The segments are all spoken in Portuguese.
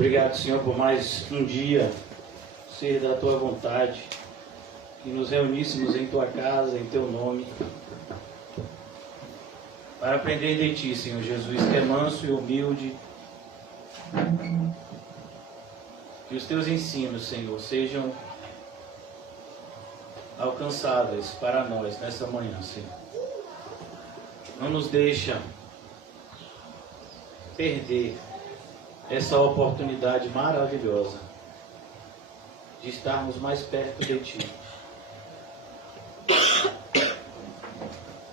Obrigado, Senhor, por mais um dia ser da Tua vontade, que nos reuníssemos em Tua casa, em Teu nome, para aprender de Ti, Senhor Jesus, que é manso e humilde. Que os Teus ensinos, Senhor, sejam alcançáveis para nós nessa manhã, Senhor. Não nos deixa perder essa oportunidade maravilhosa de estarmos mais perto de Ti.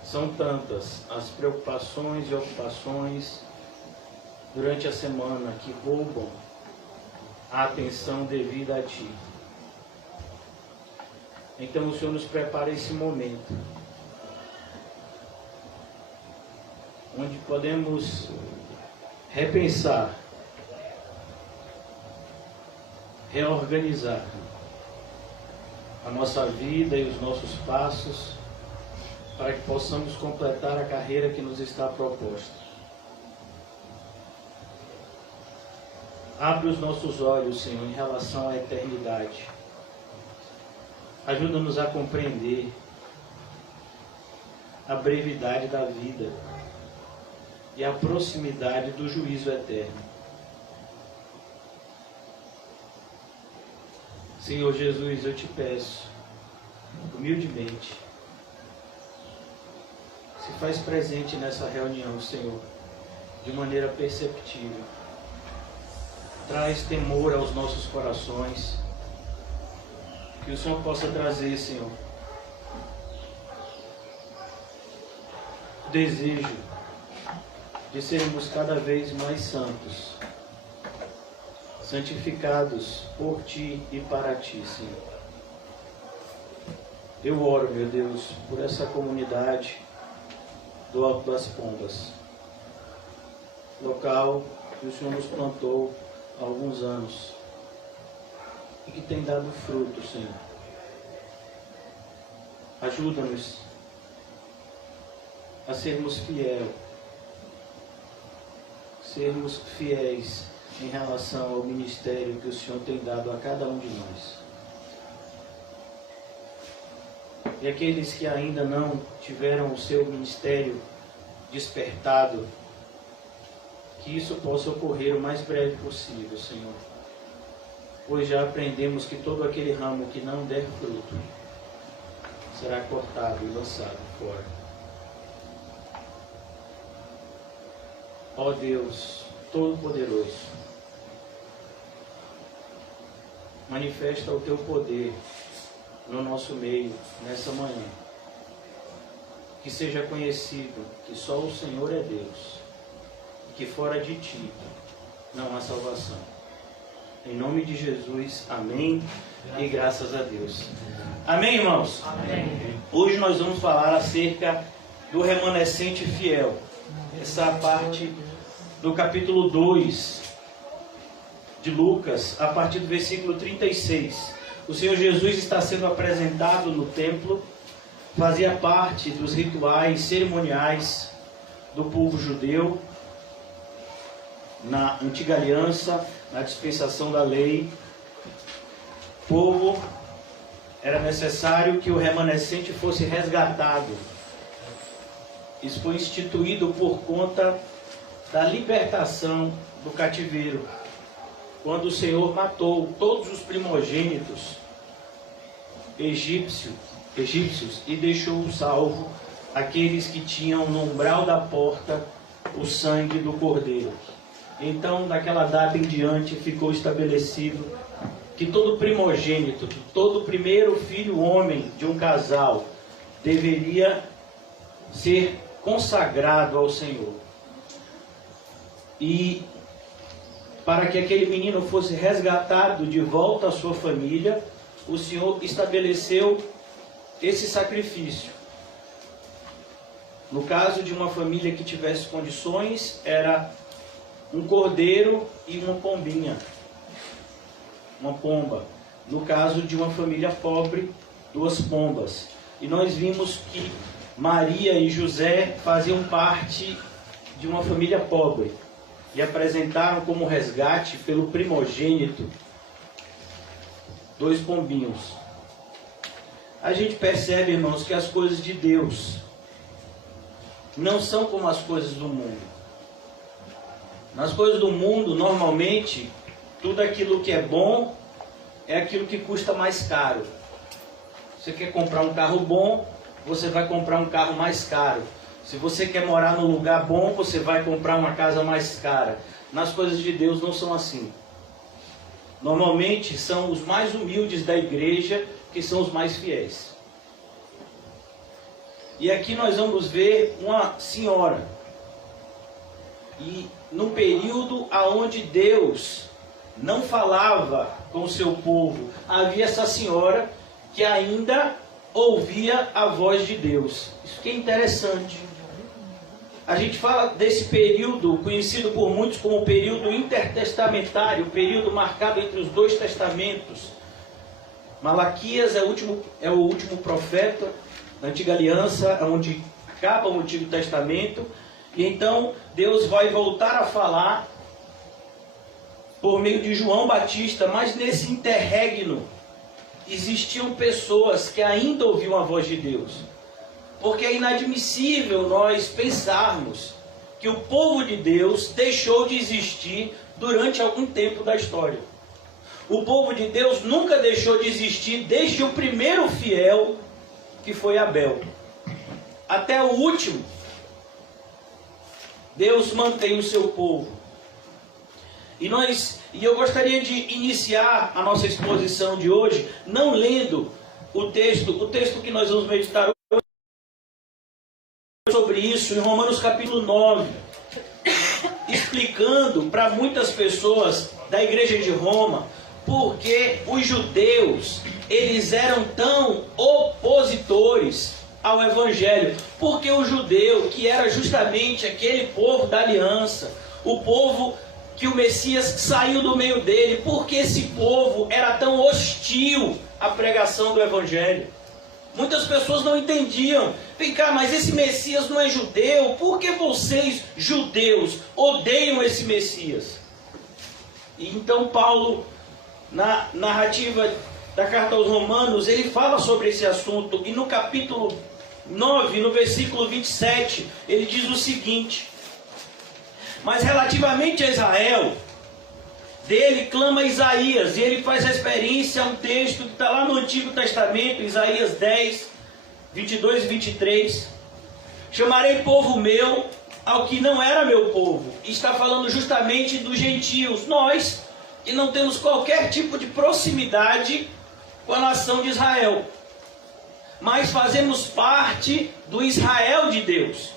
São tantas as preocupações e ocupações durante a semana que roubam a atenção devida a Ti. Então o Senhor nos prepara esse momento, onde podemos repensar, reorganizar a nossa vida e os nossos passos para que possamos completar a carreira que nos está proposta. Abre os nossos olhos, Senhor, em relação à eternidade. Ajuda-nos a compreender a brevidade da vida e a proximidade do juízo eterno. Senhor Jesus, eu te peço, humildemente, se faz presente nessa reunião, Senhor, de maneira perceptível. Traz temor aos nossos corações, que o Senhor possa trazer, Senhor, o desejo de sermos cada vez mais santos, santificados por Ti e para Ti, Senhor. Eu oro, meu Deus, por essa comunidade do Alto das Pombas, local que o Senhor nos plantou há alguns anos e que tem dado fruto, Senhor. Ajuda-nos a sermos fiéis em relação ao ministério que o Senhor tem dado a cada um de nós. E aqueles que ainda não tiveram o seu ministério despertado, que isso possa ocorrer o mais breve possível, Senhor. Pois já aprendemos que todo aquele ramo que não der fruto será cortado e lançado fora. Ó Deus Todo-Poderoso, manifesta o Teu poder no nosso meio, nessa manhã. Que seja conhecido que só o Senhor é Deus, e que fora de Ti não há salvação. Em nome de Jesus, amém e graças a Deus. Amém, irmãos? Amém. Hoje nós vamos falar acerca do remanescente fiel. Essa parte do capítulo 2 de Lucas, a partir do versículo 36. O Senhor Jesus está sendo apresentado no templo, fazia parte dos rituais cerimoniais do povo judeu, na antiga aliança, na dispensação da lei. O povo, era necessário que o remanescente fosse resgatado. Isso foi instituído por conta da libertação do cativeiro, quando o Senhor matou todos os primogênitos egípcios e deixou salvo aqueles que tinham no umbral da porta o sangue do cordeiro. Então, daquela data em diante, ficou estabelecido que todo primogênito, todo primeiro filho homem de um casal deveria ser consagrado ao Senhor. E para que aquele menino fosse resgatado de volta à sua família, o Senhor estabeleceu esse sacrifício. No caso de uma família que tivesse condições, era um cordeiro e uma pombinha, uma pomba. No caso de uma família pobre, 2 pombas. E nós vimos que Maria e José faziam parte de uma família pobre. e apresentaram como resgate pelo primogênito 2 pombinhos. A gente percebe, irmãos, que as coisas de Deus não são como as coisas do mundo. Nas coisas do mundo, normalmente, tudo aquilo que é bom é aquilo que custa mais caro. Você quer comprar um carro bom, você vai comprar um carro mais caro. Se você quer morar num lugar bom, você vai comprar uma casa mais cara. Nas coisas de Deus não são assim. Normalmente são os mais humildes da igreja que são os mais fiéis. E aqui nós vamos ver uma senhora. E no período onde Deus não falava com o seu povo, havia essa senhora que ainda ouvia a voz de Deus. Isso que é interessante. A gente fala desse período, conhecido por muitos como o período intertestamentário, o período marcado entre os 2 testamentos. Malaquias é o último profeta da Antiga Aliança, onde acaba o Antigo Testamento. E então Deus vai voltar a falar por meio de João Batista, mas nesse interregno existiam pessoas que ainda ouviam a voz de Deus. Porque é inadmissível nós pensarmos que o povo de Deus deixou de existir durante algum tempo da história. O povo de Deus nunca deixou de existir desde o primeiro fiel, que foi Abel, até o último. Deus mantém o seu povo. E eu gostaria de iniciar a nossa exposição de hoje não lendo o texto que nós vamos meditar hoje sobre isso em Romanos capítulo 9, explicando para muitas pessoas da igreja de Roma porque os judeus eles eram tão opositores ao evangelho. Porque o judeu, que era justamente aquele povo da aliança, o povo que o Messias saiu do meio dele, porque esse povo era tão hostil à pregação do evangelho. Muitas pessoas não entendiam. Vem cá, mas esse Messias não é judeu? Por que vocês, judeus, odeiam esse Messias? E então Paulo, na narrativa da carta aos Romanos, ele fala sobre esse assunto. E no capítulo 9, no versículo 27, ele diz o seguinte: mas relativamente a Israel, dele clama Isaías, e ele faz referência a um texto que está lá no Antigo Testamento, Isaías 10, 22 e 23. Chamarei povo meu ao que não era meu povo. E está falando justamente dos gentios, nós que não temos qualquer tipo de proximidade com a nação de Israel, mas fazemos parte do Israel de Deus,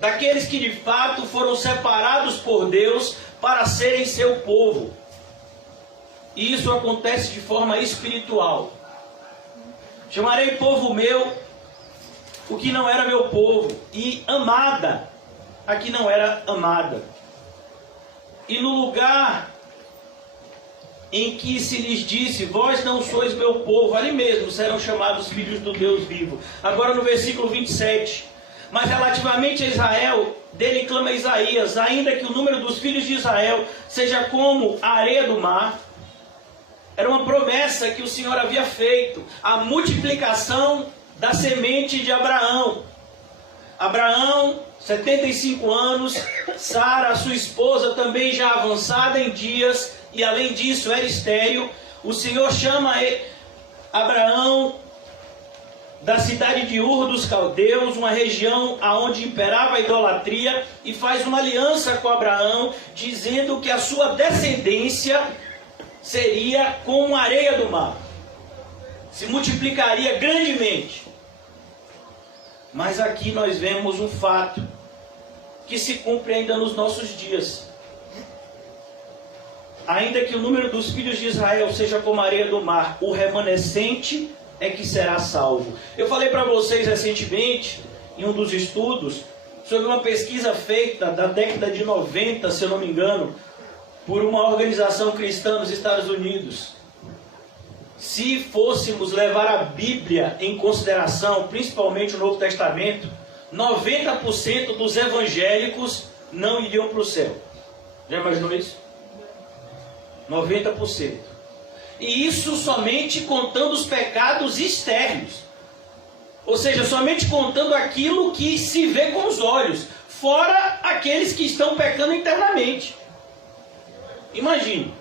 daqueles que de fato foram separados por Deus para serem seu povo. E isso acontece de forma espiritual. Chamarei povo meu o que não era meu povo, e amada a que não era amada. E no lugar em que se lhes disse, vós não sois meu povo, ali mesmo serão chamados filhos do Deus vivo. Agora no versículo 27, mas relativamente a Israel, dele clama Isaías, ainda que o número dos filhos de Israel seja como a areia do mar. Era uma promessa que o Senhor havia feito, a multiplicação da semente de Abraão. Abraão, 75 anos, Sara, sua esposa, também já avançada em dias, e além disso era estéril. O Senhor chama Abraão da cidade de Ur dos Caldeus, uma região onde imperava a idolatria, e faz uma aliança com Abraão, dizendo que a sua descendência seria como a areia do mar, se multiplicaria grandemente. Mas aqui nós vemos um fato que se cumpre ainda nos nossos dias. Ainda que o número dos filhos de Israel seja como a areia do mar, o remanescente é que será salvo. Eu falei para vocês recentemente, em um dos estudos, sobre uma pesquisa feita da década de 90, se eu não me engano, por uma organização cristã nos Estados Unidos. Se fôssemos levar a Bíblia em consideração, principalmente o Novo Testamento, 90% dos evangélicos não iriam para o céu. Já imaginou isso? 90%. E isso somente contando os pecados externos. Ou seja, somente contando aquilo que se vê com os olhos, fora aqueles que estão pecando internamente. Imagine.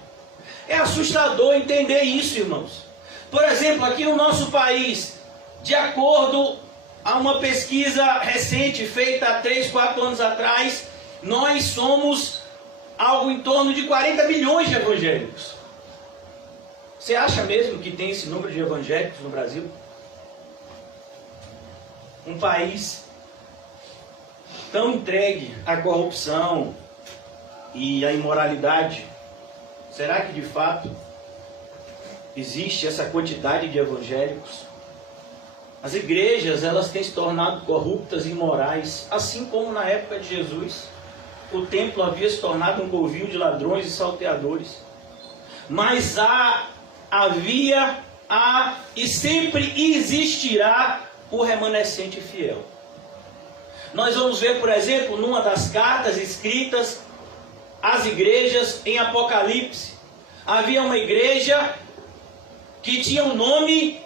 É assustador entender isso, irmãos. Por exemplo, aqui no nosso país, de acordo a uma pesquisa recente, feita há 3, 4 anos atrás, nós somos algo em torno de 40 milhões de evangélicos. Você acha mesmo que tem esse número de evangélicos no Brasil? Um país tão entregue à corrupção e à imoralidade, será que de fato existe essa quantidade de evangélicos? As igrejas, elas têm se tornado corruptas e imorais, assim como na época de Jesus o templo havia se tornado um covil de ladrões e salteadores. Mas havia e sempre existirá o remanescente fiel. Nós vamos ver, por exemplo, numa das cartas escritas às igrejas em Apocalipse, havia uma igreja que tinha um nome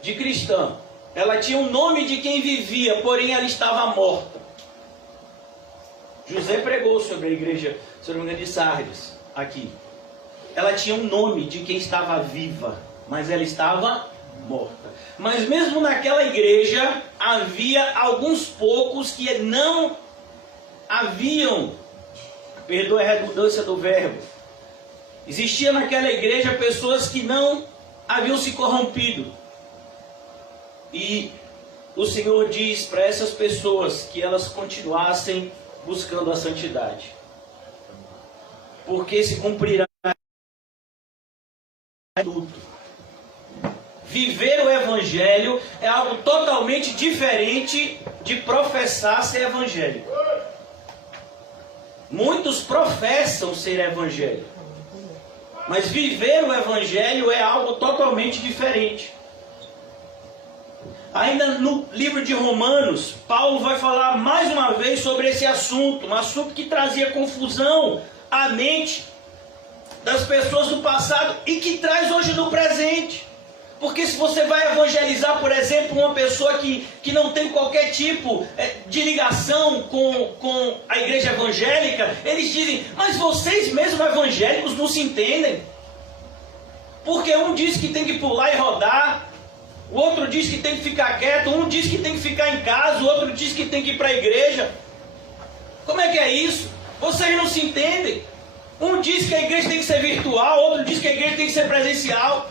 de cristã. Ela tinha um nome de quem vivia, porém ela estava morta. José pregou sobre a igreja, sobre a de Sardes, aqui. Ela tinha um nome de quem estava viva, mas ela estava morta. Mas mesmo naquela igreja, havia alguns poucos que não haviam, perdoe a redundância do verbo, existia naquela igreja pessoas que não haviam se corrompido. E o Senhor diz para essas pessoas que elas continuassem buscando a santidade, porque se cumprirá tudo. Viver o Evangelho é algo totalmente diferente de professar ser evangélico. Muitos professam ser evangélico, mas viver o Evangelho é algo totalmente diferente. Ainda no livro de Romanos, Paulo vai falar mais uma vez sobre esse assunto, um assunto que trazia confusão à mente das pessoas do passado e que traz hoje no presente. Porque se você vai evangelizar, por exemplo, uma pessoa que não tem qualquer tipo de ligação com a igreja evangélica, eles dizem, mas vocês mesmos evangélicos não se entendem. Porque um diz que tem que pular e rodar, o outro diz que tem que ficar quieto, um diz que tem que ficar em casa, o outro diz que tem que ir para a igreja. Como é que é isso? Vocês não se entendem. Um diz que a igreja tem que ser virtual, outro diz que a igreja tem que ser presencial.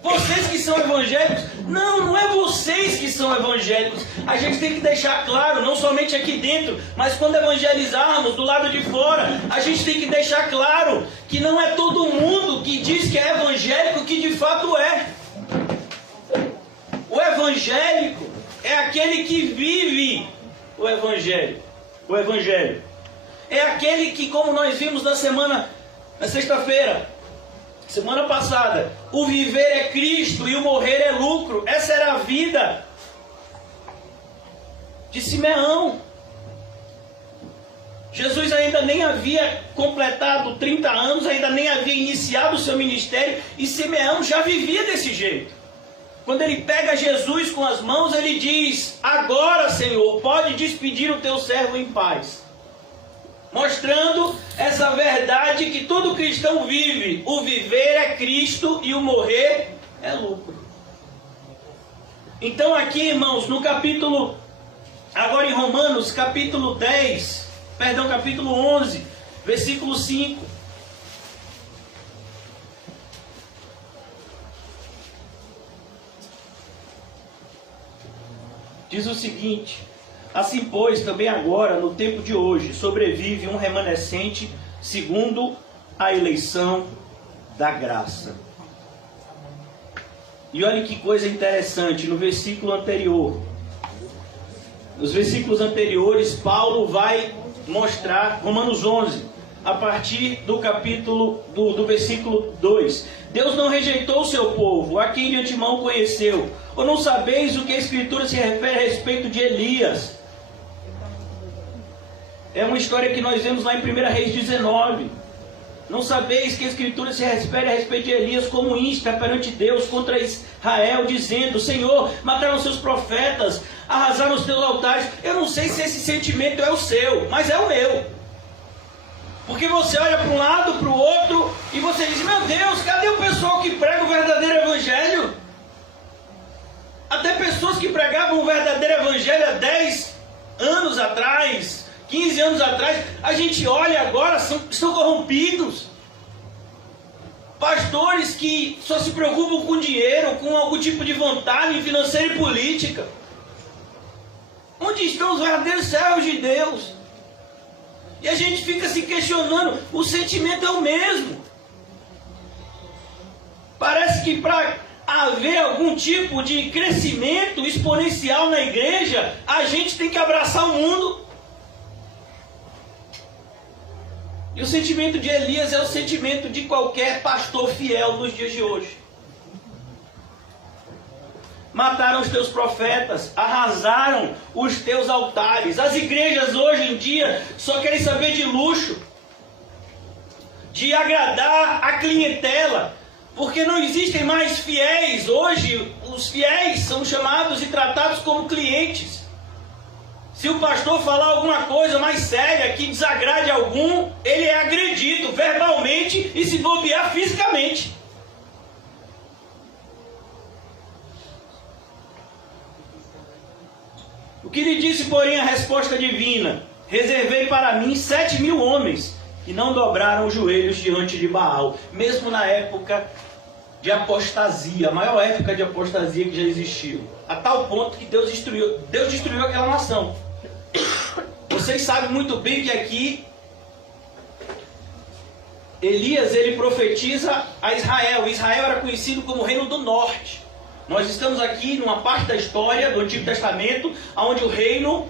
Vocês que são evangélicos, não é vocês que são evangélicos. A gente tem que deixar claro, não somente aqui dentro, mas quando evangelizarmos do lado de fora, a gente tem que deixar claro que não é todo mundo que diz que é evangélico que de fato é. O evangélico é aquele que vive o evangelho. O evangelho é aquele que, como nós vimos na sexta-feira, semana passada, o viver é Cristo e o morrer é lucro. Essa era a vida de Simeão. Jesus ainda nem havia completado 30 anos, ainda nem havia iniciado o seu ministério, e Simeão já vivia desse jeito. Quando ele pega Jesus com as mãos, ele diz, agora, Senhor, pode despedir o teu servo em paz. Mostrando essa verdade que todo cristão vive. O viver é Cristo e o morrer é lucro. Então aqui, irmãos, no capítulo, agora em Romanos, capítulo 11, versículo 5. Diz o seguinte, assim pois, também agora, no tempo de hoje, sobrevive um remanescente segundo a eleição da graça. E olha que coisa interessante, no versículo anterior, nos versículos anteriores, Paulo vai mostrar, Romanos 11, a partir do capítulo, do versículo 2. Deus não rejeitou o seu povo, a quem de antemão conheceu. Ou não sabeis o que a Escritura se refere a respeito de Elias? É uma história que nós vemos lá em 1 Reis 19. Não sabeis que a Escritura se refere a respeito de Elias como insta perante Deus contra Israel, dizendo: Senhor, mataram seus profetas, arrasaram os teus altares. Eu não sei se esse sentimento é o seu, mas é o meu. Porque você olha para um lado, para o outro, e você diz: meu Deus, cadê o pessoal que prega o verdadeiro evangelho? Até pessoas que pregavam o verdadeiro evangelho há 10 anos atrás, 15 anos atrás, a gente olha agora, estão corrompidos. Pastores que só se preocupam com dinheiro, com algum tipo de vantagem financeira e política. Onde estão os verdadeiros servos de Deus? E a gente fica se questionando, o sentimento é o mesmo. Parece que para haver algum tipo de crescimento exponencial na igreja, a gente tem que abraçar o mundo. E o sentimento de Elias é o sentimento de qualquer pastor fiel nos dias de hoje. Mataram os teus profetas, arrasaram os teus altares. As igrejas hoje em dia só querem saber de luxo, de agradar a clientela, porque não existem mais fiéis. Hoje os fiéis são chamados e tratados como clientes. Se o pastor falar alguma coisa mais séria que desagrade algum, ele é agredido verbalmente e, se bobear, fisicamente. O que lhe disse, porém, a resposta divina? Reservei para mim 7.000 homens que não dobraram os joelhos diante de Baal, mesmo na época de apostasia, a maior época de apostasia que já existiu, a tal ponto que Deus destruiu aquela nação. Vocês sabem muito bem que aqui Elias, ele profetiza a Israel. Israel era conhecido como Reino do Norte. Nós estamos aqui numa parte da história do Antigo Testamento, onde o reino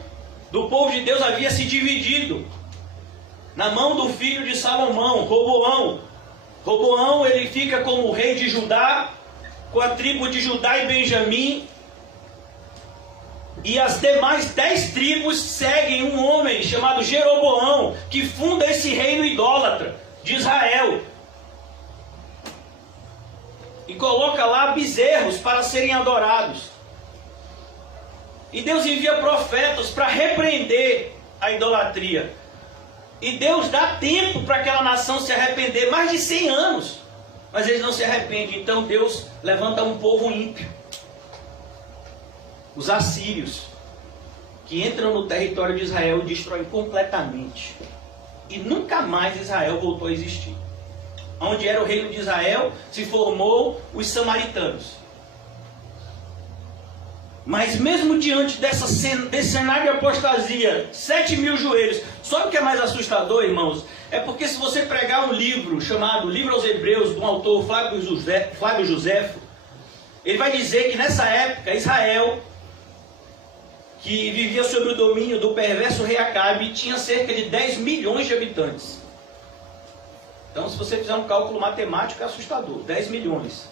do povo de Deus havia se dividido na mão do filho de Salomão, Roboão. Roboão, ele fica como rei de Judá, com a tribo de Judá e Benjamim, e as demais 10 tribos seguem um homem chamado Jeroboão, que funda esse reino idólatra de Israel, e coloca lá bezerros para serem adorados. E Deus envia profetas para repreender a idolatria. E Deus dá tempo para aquela nação se arrepender, mais de 100 anos. Mas eles não se arrependem. Então Deus levanta um povo ímpio, os assírios, que entram no território de Israel e destroem completamente. E nunca mais Israel voltou a existir. Onde era o reino de Israel, se formou os samaritanos. Mas mesmo diante desse cenário de apostasia, 7.000 joelhos. Só o que é mais assustador, irmãos, é porque se você pregar um livro chamado Livro aos Hebreus, de um autor, Flávio Joséfo, ele vai dizer que nessa época Israel, que vivia sob o domínio do perverso rei Acabe, tinha cerca de 10 milhões de habitantes. Então, se você fizer um cálculo matemático, é assustador. 10 milhões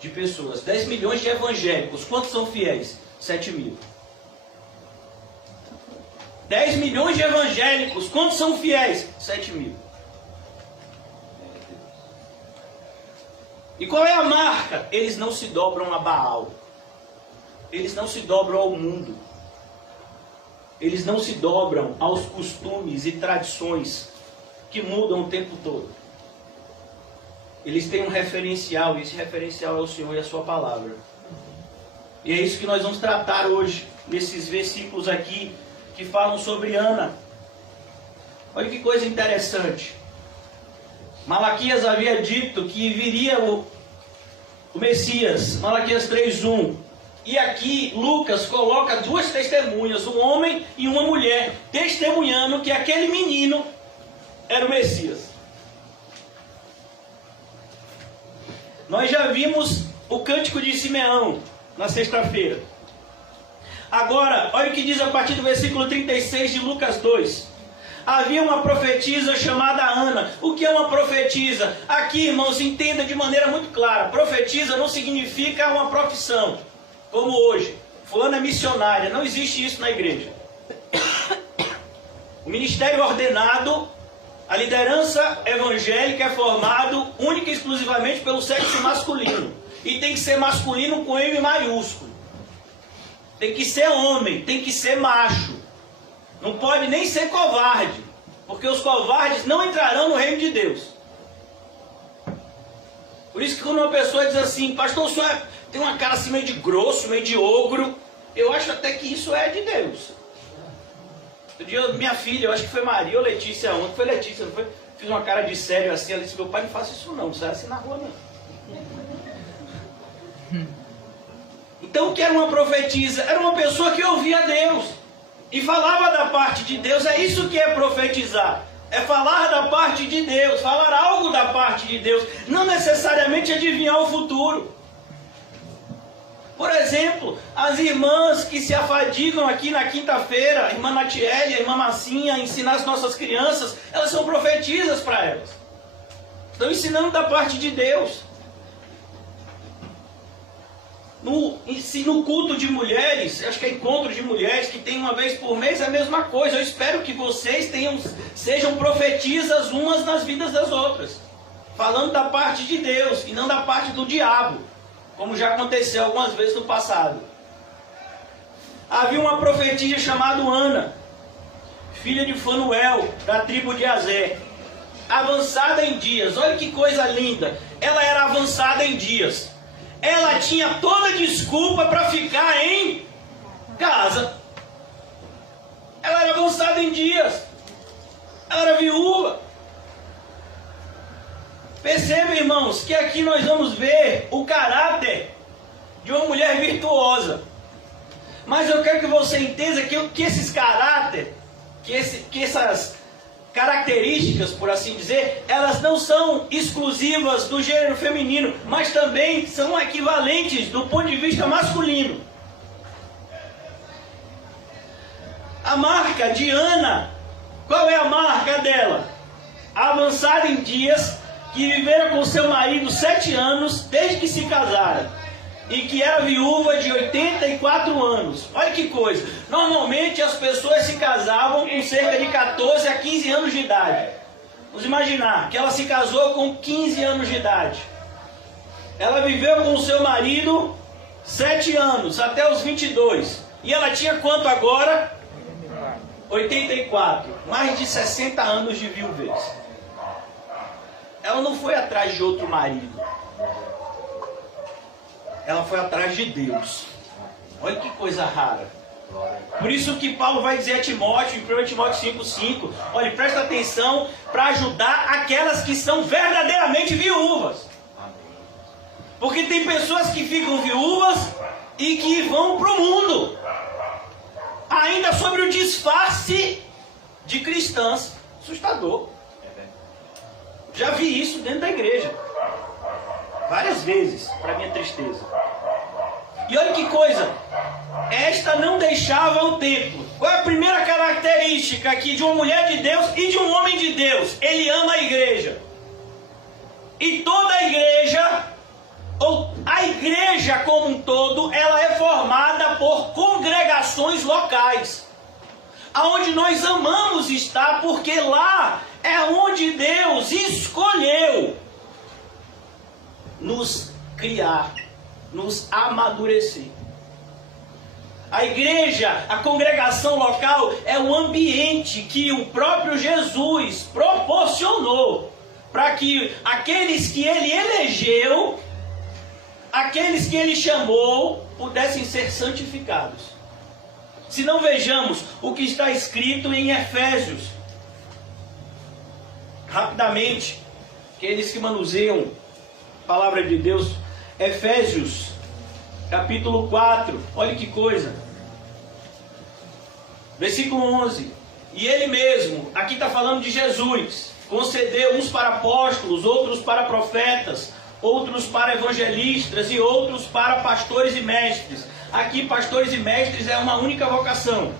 de pessoas, 10 milhões de evangélicos. Quantos são fiéis? 7.000. 10 milhões de evangélicos. Quantos são fiéis? 7.000. E qual é a marca? Eles não se dobram a Baal. Eles não se dobram ao mundo. Eles não se dobram aos costumes e tradições que mudam o tempo todo. Eles têm um referencial, e esse referencial é o Senhor e a sua palavra. E é isso que nós vamos tratar hoje, nesses versículos aqui, que falam sobre Ana. Olha que coisa interessante. Malaquias havia dito que viria o Messias, Malaquias 3:1. E aqui Lucas coloca duas testemunhas, um homem e uma mulher, testemunhando que aquele menino era o Messias. Nós já vimos o cântico de Simeão na sexta-feira. Agora, olha o que diz a partir do versículo 36 de Lucas 2. Havia uma profetisa chamada Ana. O que é uma profetisa? Aqui, irmãos, entenda de maneira muito clara. Profetisa não significa uma profissão, como hoje. Fulana é missionária. Não existe isso na igreja. O ministério ordenado, a liderança evangélica é formado única e exclusivamente pelo sexo masculino. E tem que ser masculino com M maiúsculo. Tem que ser homem, tem que ser macho. Não pode nem ser covarde, porque os covardes não entrarão no reino de Deus. Por isso que quando uma pessoa diz assim, pastor, o senhor tem uma cara assim meio de grosso, meio de ogro, eu acho até que isso é de Deus. Outro dia, minha filha, eu acho que foi Maria ou Letícia, ontem foi Letícia, não foi? Fiz uma cara de sério assim, ela disse, meu pai, não faça isso não sai assim na rua não. Então o que era uma profetisa? Era uma pessoa que ouvia Deus e falava da parte de Deus. É isso que é profetizar. É falar da parte de Deus, falar algo da parte de Deus, não necessariamente adivinhar o futuro. Por exemplo, as irmãs que se afadigam aqui na quinta-feira, a irmã Natiele, a irmã Massinha, ensinar as nossas crianças, elas são profetisas para elas. Estão ensinando da parte de Deus. No culto de mulheres, acho que é encontro de mulheres, que tem uma vez por mês, é a mesma coisa. Eu espero que vocês sejam profetisas umas nas vidas das outras, falando da parte de Deus e não da parte do diabo, como já aconteceu algumas vezes no passado. Havia uma profetisa chamada Ana, filha de Fanuel, da tribo de Azer, avançada em dias. Olha que coisa linda, ela era avançada em dias. Ela tinha toda desculpa para ficar em casa. Ela era avançada em dias. Ela era viúva. Perceba, irmãos, que aqui nós vamos ver o caráter de uma mulher virtuosa. Mas eu quero que você entenda que esses caráter, que essas características, por assim dizer, elas não são exclusivas do gênero feminino, mas também são equivalentes do ponto de vista masculino. A marca de Ana, qual é a marca dela? Avançada em dias, que vivera com seu marido 7 anos, desde que se casaram, e que era viúva de 84 anos. Olha que coisa. Normalmente as pessoas se casavam com cerca de 14 a 15 anos de idade. Vamos imaginar que ela se casou com 15 anos de idade. Ela viveu com o seu marido 7 anos, até os 22. E ela tinha quanto agora? 84. Mais de 60 anos de viuvez. Ela não foi atrás de outro marido. Ela foi atrás de Deus. Olha que coisa rara. Por isso que Paulo vai dizer a Timóteo, em 1 Timóteo 5,5, olha, presta atenção para ajudar aquelas que são verdadeiramente viúvas. Porque tem pessoas que ficam viúvas e que vão para o mundo, ainda sobre o disfarce de cristãs. Assustador. Já vi isso dentro da igreja. Várias vezes, para minha tristeza. E olha que coisa, esta não deixava o templo. Qual é a primeira característica aqui de uma mulher de Deus e de um homem de Deus? Ele ama a igreja. E toda a igreja, ou a igreja como um todo, ela é formada por congregações locais, aonde nós amamos estar, porque lá é onde Deus escolheu nos criar, nos amadurecer. A igreja, a congregação local, é o ambiente que o próprio Jesus proporcionou para que aqueles que ele elegeu, aqueles que ele chamou, pudessem ser santificados. Se não, vejamos o que está escrito em Efésios. Rapidamente, aqueles que manuseiam Palavra de Deus, Efésios, capítulo 4, olha que coisa, versículo 11, e ele mesmo, aqui está falando de Jesus, concedeu uns para apóstolos, outros para profetas, outros para evangelistas e outros para pastores e mestres. Aqui pastores e mestres é uma única vocação,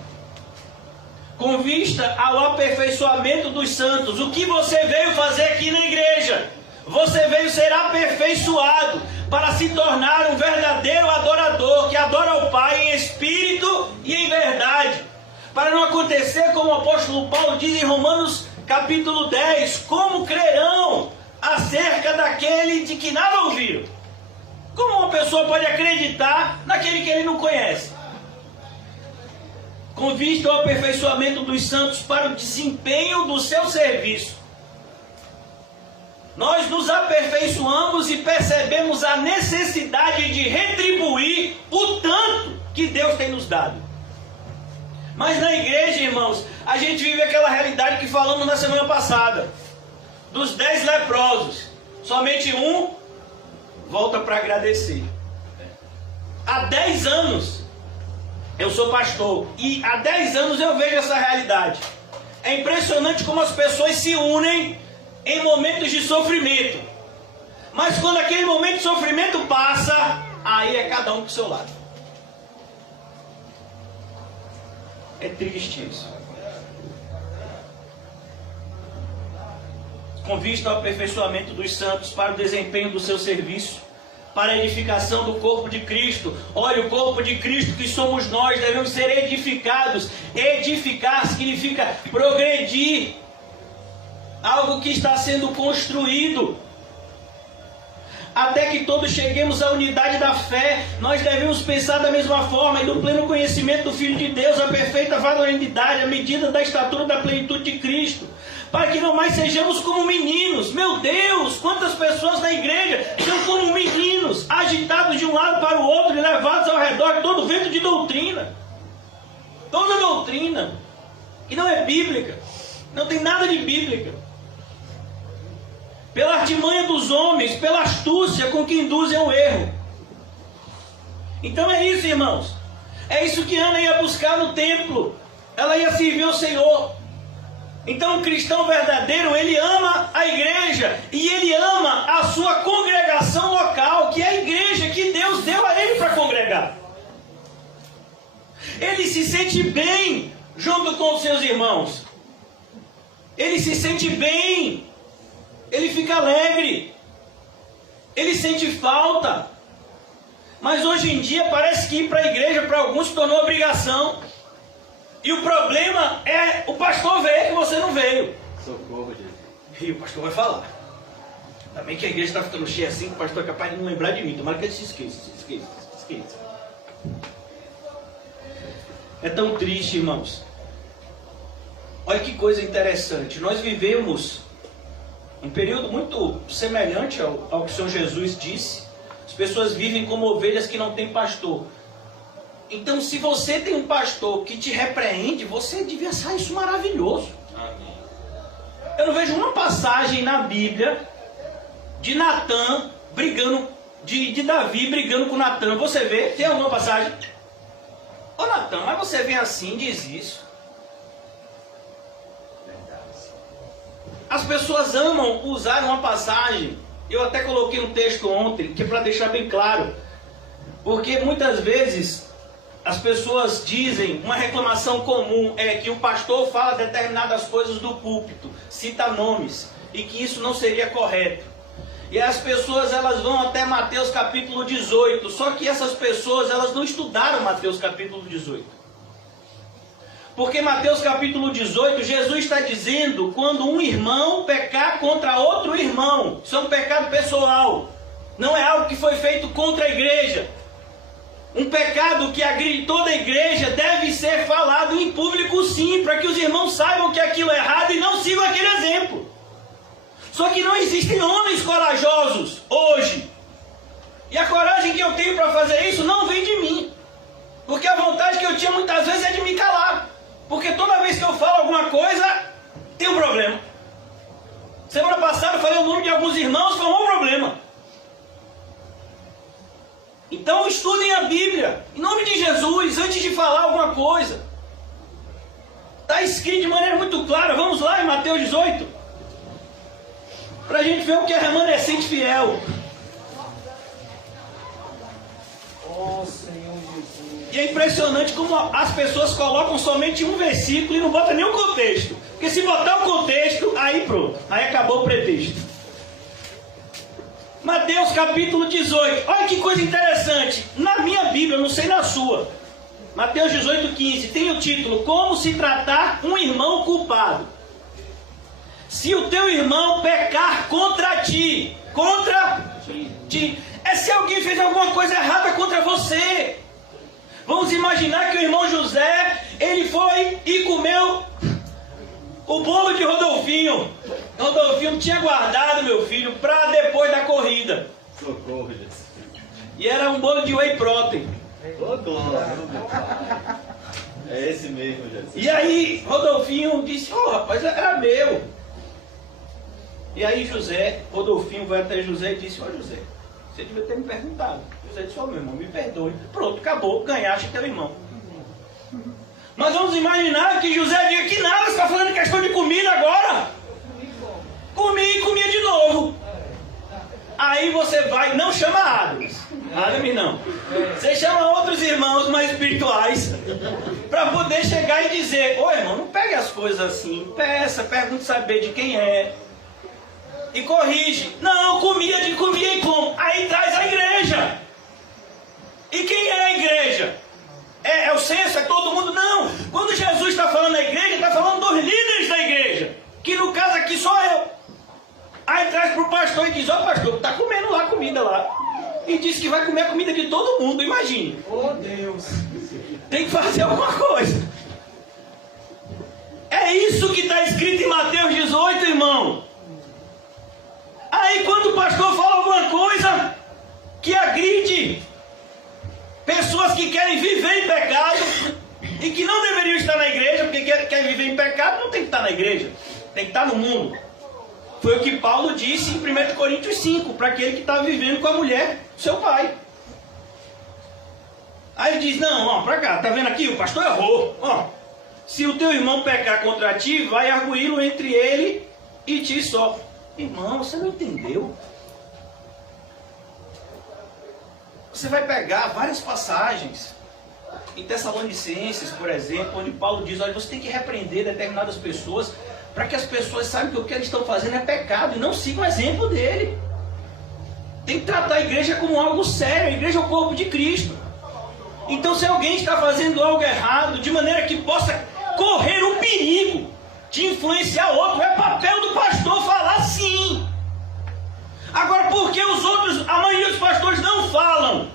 com vista ao aperfeiçoamento dos santos. O que você veio fazer aqui na igreja? Você veio ser aperfeiçoado para se tornar um verdadeiro adorador, que adora o Pai em espírito e em verdade. para não acontecer como o apóstolo Paulo diz em Romanos capítulo 10, como crerão acerca daquele de que nada ouviram? Como uma pessoa pode acreditar naquele que ele não conhece? Com vista ao aperfeiçoamento dos santos para o desempenho do seu serviço. Nós nos aperfeiçoamos e percebemos a necessidade de retribuir o tanto que Deus tem nos dado. Mas na igreja, irmãos, a gente vive aquela realidade que falamos na semana passada. Dos 10 leprosos, somente um volta para agradecer. Há 10 anos eu sou pastor e há 10 anos eu vejo essa realidade. É impressionante como as pessoas se unem em momentos de sofrimento. Mas quando aquele momento de sofrimento passa, aí é cada um para o seu lado. É triste isso. Com vista ao aperfeiçoamento dos santos para o desempenho do seu serviço, para a edificação do corpo de Cristo. Olha, o corpo de Cristo que somos nós, devemos ser edificados. Edificar significa progredir. Algo que está sendo construído. Até que todos cheguemos à unidade da fé, nós devemos pensar da mesma forma e do pleno conhecimento do Filho de Deus, a perfeita varonilidade, a medida da estatura da plenitude de Cristo, para que não mais sejamos como meninos. Meu Deus, quantas pessoas na igreja são como meninos, agitados de um lado para o outro e levados ao redor de todo vento de doutrina. Toda doutrina que não é bíblica, não tem nada de bíblica. Pela artimanha dos homens, pela astúcia com que induzem ao erro. Então é isso, irmãos. É isso que Ana ia buscar no templo. Ela ia servir ao Senhor. Então o cristão verdadeiro, ele ama a igreja e ele ama a sua congregação local, que é a igreja que Deus deu a ele para congregar. Ele se sente bem junto com os seus irmãos. Ele se sente bem. Ele fica alegre. Ele sente falta. Mas hoje em dia parece que ir para a igreja para alguns se tornou obrigação. E o problema é o pastor veio que você não veio. Socorro, Jesus. E o pastor vai falar. Também que a igreja está ficando cheia assim, que o pastor é capaz de não lembrar de mim. Tomara que ele se esqueça. É tão triste, irmãos. Olha que coisa interessante. Nós vivemos um período muito semelhante ao que o Senhor Jesus disse. As pessoas vivem como ovelhas que não têm pastor. Então, se você tem um pastor que te repreende, você devia achar isso maravilhoso. Amém. Eu não vejo uma passagem na Bíblia de Natã brigando, de Davi brigando com Natã. Você vê? Tem alguma passagem? Ô Natã, mas você vem assim e diz isso. As pessoas amam usar uma passagem. Eu até coloquei um texto ontem, que é para deixar bem claro. Porque muitas vezes as pessoas dizem, uma reclamação comum é que o pastor fala determinadas coisas do púlpito, cita nomes, e que isso não seria correto. E as pessoas elas vão até Mateus capítulo 18, só que essas pessoas elas não estudaram Mateus capítulo 18. Porque Mateus capítulo 18, Jesus está dizendo quando um irmão pecar contra outro irmão. Isso é um pecado pessoal. Não é algo que foi feito contra a igreja. Um pecado que agride toda a igreja deve ser falado em público sim, para que os irmãos saibam que aquilo é errado e não sigam aquele exemplo. Só que não existem homens corajosos hoje. E a coragem que eu tenho para fazer isso não vem de mim. Porque a vontade que eu tinha muitas vezes é de me calar. Porque toda vez que eu falo alguma coisa, tem um problema. Semana passada eu falei o nome de alguns irmãos, foi um problema. Então estudem a Bíblia, em nome de Jesus, antes de falar alguma coisa. Está escrito de maneira muito clara. Vamos lá em Mateus 18. Para a gente ver o que é remanescente fiel. Oh, Senhor Jesus. E é impressionante como as pessoas colocam somente um versículo e não botam nem o contexto. Porque se botar o contexto, aí pronto. Aí acabou o pretexto. Mateus capítulo 18. Olha que coisa interessante. Na minha Bíblia, eu não sei na sua. Mateus 18,15 tem o título: Como se tratar um irmão culpado. Se o teu irmão pecar contra ti, é se alguém fez alguma coisa errada contra você. Vamos imaginar que o irmão José, ele foi e comeu o bolo de Rodolfinho. Rodolfinho tinha guardado, meu filho, para depois da corrida. Socorro, Jesus. E era um bolo de whey protein. Ô, glória, meu pai. É esse mesmo, Jesus. E aí Rodolfinho disse: "Ô, rapaz, era meu." E aí Rodolfinho vai até José e disse: "Ó, José, você devia ter me perguntado." José disse: "Ó, meu irmão, me perdoe." Pronto, acabou, ganhaste teu irmão. Mas vamos imaginar que José diga: "Que nada, você está fazendo questão de comida agora?" Comi e comia de novo. Aí você vai, não chama Adams, não. Você chama outros irmãos mais espirituais para poder chegar e dizer: "Ô, irmão, não pegue as coisas assim, peça, pergunte saber de quem é. E corrige." Não, comia e como. Aí traz a igreja. E quem é a igreja? É o censo? É todo mundo? Não. Quando Jesus está falando da igreja, está falando dos líderes da igreja. Que no caso aqui sou eu. Aí traz para o pastor e diz: "Ó, pastor, está comendo lá comida lá." E diz que vai comer a comida de todo mundo, imagine. Oh, Deus. Tem que fazer alguma coisa. É isso que está escrito em Mateus 18, irmão. Aí quando o pastor fala alguma coisa que agride pessoas que querem viver em pecado e que não deveriam estar na igreja, porque quer viver em pecado, não tem que estar na igreja, tem que estar no mundo. Foi o que Paulo disse em 1 Coríntios 5, para aquele que estava vivendo com a mulher, seu pai. Aí ele diz: "Não, ó, para cá, tá vendo aqui? O pastor errou. Ó, se o teu irmão pecar contra ti, vai arguí-lo entre ele e ti só." Irmão, você não entendeu? Você vai pegar várias passagens em Tessalonicenses, por exemplo, onde Paulo diz: "Olha, você tem que repreender determinadas pessoas para que as pessoas saibam que o que eles estão fazendo é pecado e não sigam o exemplo dele." Tem que tratar a igreja como algo sério. A igreja é o corpo de Cristo. Então, se alguém está fazendo algo errado, de maneira que possa correr o perigo de influenciar outro, é papel do pastor falar sim. Agora, por que a maioria dos pastores não falam?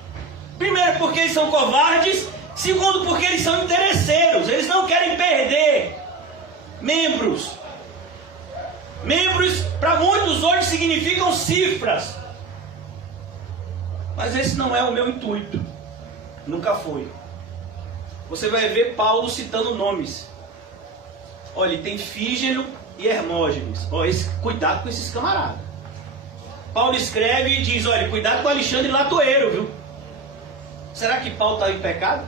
Primeiro, porque eles são covardes. Segundo, porque eles são interesseiros. Eles não querem perder membros. Membros, para muitos hoje, significam cifras. Mas esse não é o meu intuito. Nunca foi. Você vai ver Paulo citando nomes. Olha, tem Fígelo e Hermógenes. Olha, cuidado com esses camaradas. Paulo escreve e diz: "Olha, cuidado com Alexandre Latoeiro, viu?" Será que Paulo está em pecado?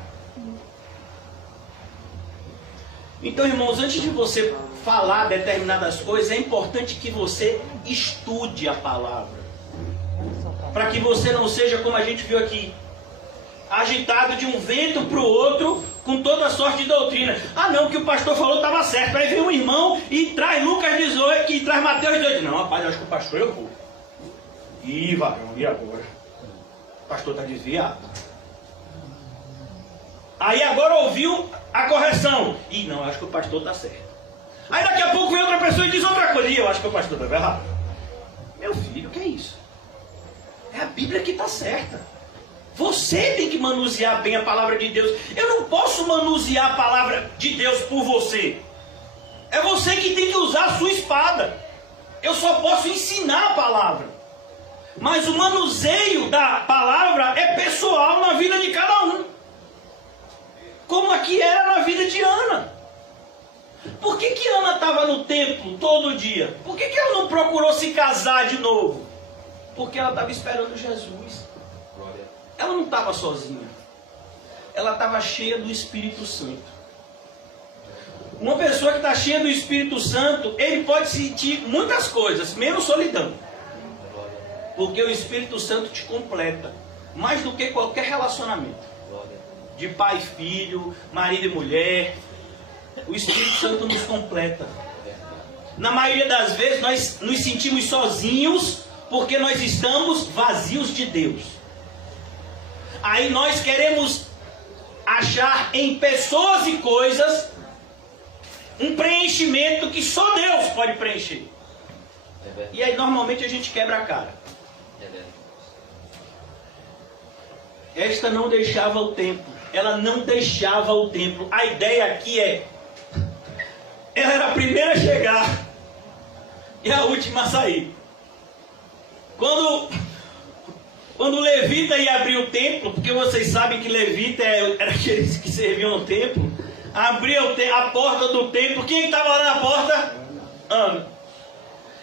Então, irmãos, antes de você falar determinadas coisas, é importante que você estude a palavra. Para que você não seja como a gente viu aqui, agitado de um vento para o outro, com toda a sorte de doutrina. Ah, não, o que o pastor falou estava certo. Aí vem um irmão e traz Lucas 18, e traz Mateus 18. Não, rapaz, eu acho que o pastor errou. Ih, varão, e agora? O pastor está desviado. Aí agora ouviu a correção. Ih, não, eu acho que o pastor está certo. Aí daqui a pouco vem outra pessoa e diz outra coisa. E eu acho que o pastor está errado. Meu filho, o que é isso? É a Bíblia que está certa. Você tem que manusear bem a palavra de Deus. Eu não posso manusear a palavra de Deus por você. É você que tem que usar a sua espada. Eu só posso ensinar a palavra. Mas o manuseio da palavra é pessoal na vida de cada um. Como aqui era na vida de Ana. Por que Ana estava no templo todo dia? Por que ela não procurou se casar de novo? Porque ela estava esperando Jesus. Ela não estava sozinha. Ela estava cheia do Espírito Santo. Uma pessoa que está cheia do Espírito Santo, ele pode sentir muitas coisas, menos solidão. Porque o Espírito Santo te completa. Mais do que qualquer relacionamento. De pai e filho, marido e mulher. O Espírito Santo nos completa. Na maioria das vezes nós nos sentimos sozinhos porque nós estamos vazios de Deus. Aí nós queremos achar em pessoas e coisas um preenchimento que só Deus pode preencher. E aí normalmente a gente quebra a cara. Esta não deixava o templo. Ela não deixava o templo. A ideia aqui é: ela era a primeira a chegar e a última a sair. Quando o levita ia abrir o templo, porque vocês sabem que levita era aqueles que serviam no templo, abria a porta do templo. Quem estava lá na porta? Ana.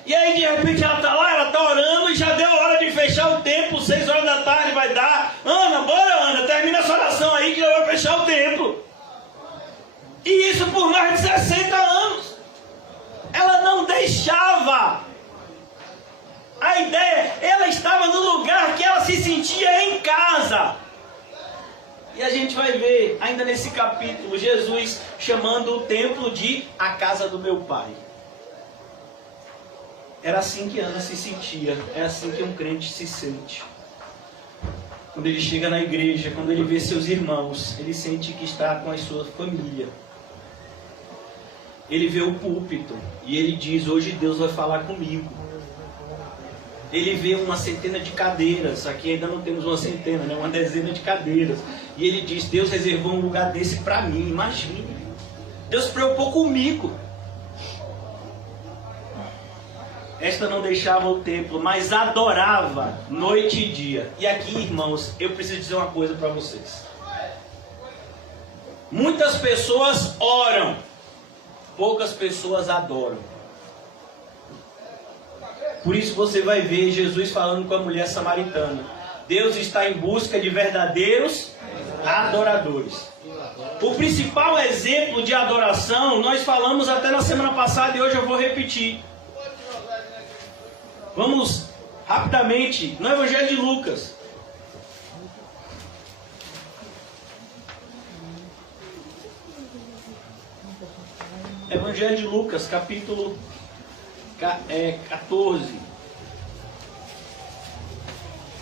E aí de repente ela está lá, ela está orando e já deu hora de fechar o templo, 6 horas da tarde vai dar. Ana, bora Ana, termina essa oração aí que já vai fechar o templo. E isso por mais de 60 anos. Ela não deixava. A ideia, ela estava no lugar que ela se sentia em casa. E a gente vai ver, ainda nesse capítulo, Jesus chamando o templo de a casa do meu pai. Era assim que Ana se sentia, é assim que um crente se sente. Quando ele chega na igreja, quando ele vê seus irmãos, ele sente que está com a sua família. Ele vê o púlpito e ele diz: hoje Deus vai falar comigo. Ele vê uma centena de cadeiras, aqui ainda não temos uma centena, né? Uma dezena de cadeiras. E ele diz: Deus reservou um lugar desse para mim, imagine. Deus se preocupou comigo. Esta não deixava o templo, mas adorava noite e dia. E aqui, irmãos, eu preciso dizer uma coisa para vocês. Muitas pessoas oram, poucas pessoas adoram. Por isso você vai ver Jesus falando com a mulher samaritana. Deus está em busca de verdadeiros adoradores. O principal exemplo de adoração, nós falamos até na semana passada e hoje eu vou repetir. Vamos rapidamente no Evangelho de Lucas. Evangelho de Lucas, capítulo 14.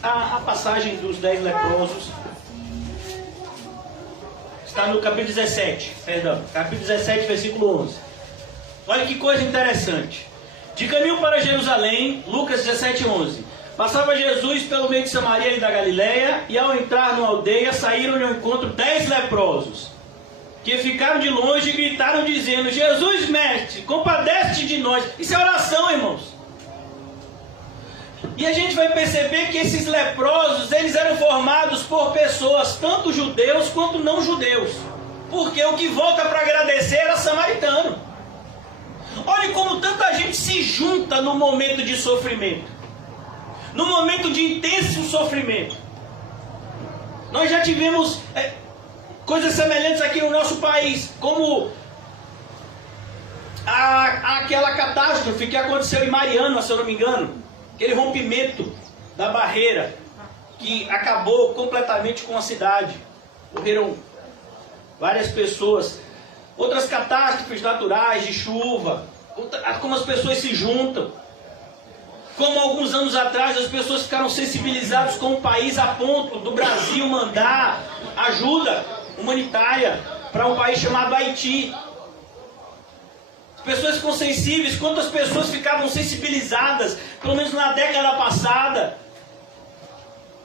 A passagem dos 10 leprosos está no capítulo 17. Perdão, capítulo 17, versículo 11. Olha que coisa interessante. De caminho para Jerusalém, Lucas 17, 11. Passava Jesus pelo meio de Samaria e da Galileia, e ao entrar numa aldeia, saíram-lhe ao encontro 10 leprosos, que ficaram de longe e gritaram dizendo: Jesus, mestre, compadece-te de nós. Isso é oração, irmãos. E a gente vai perceber que esses leprosos, eles eram formados por pessoas, tanto judeus quanto não judeus. Porque o que volta para agradecer era samaritano. Olha como tanta gente se junta no momento de sofrimento. No momento de intenso sofrimento. Nós já tivemos coisas semelhantes aqui no nosso país, como aquela catástrofe que aconteceu em Mariana, se eu não me engano. Aquele rompimento da barreira que acabou completamente com a cidade. Morreram várias pessoas. Outras catástrofes naturais de chuva, como as pessoas se juntam. Como alguns anos atrás as pessoas ficaram sensibilizadas com o país a ponto do Brasil mandar ajuda humanitária para um país chamado Haiti. As pessoas ficam sensíveis. Quantas pessoas ficavam sensibilizadas, pelo menos na década passada?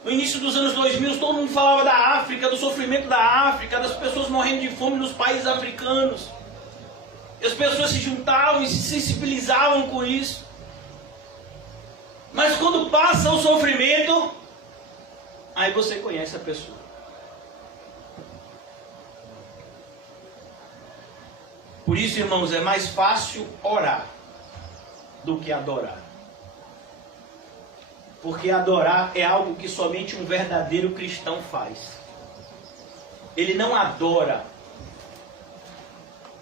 No início dos anos 2000, todo mundo falava da África, do sofrimento da África, das pessoas morrendo de fome nos países africanos. E as pessoas se juntavam e se sensibilizavam com isso. Mas quando passa o sofrimento, aí você conhece a pessoa. Por isso, irmãos, é mais fácil orar do que adorar. Porque adorar é algo que somente um verdadeiro cristão faz. Ele não adora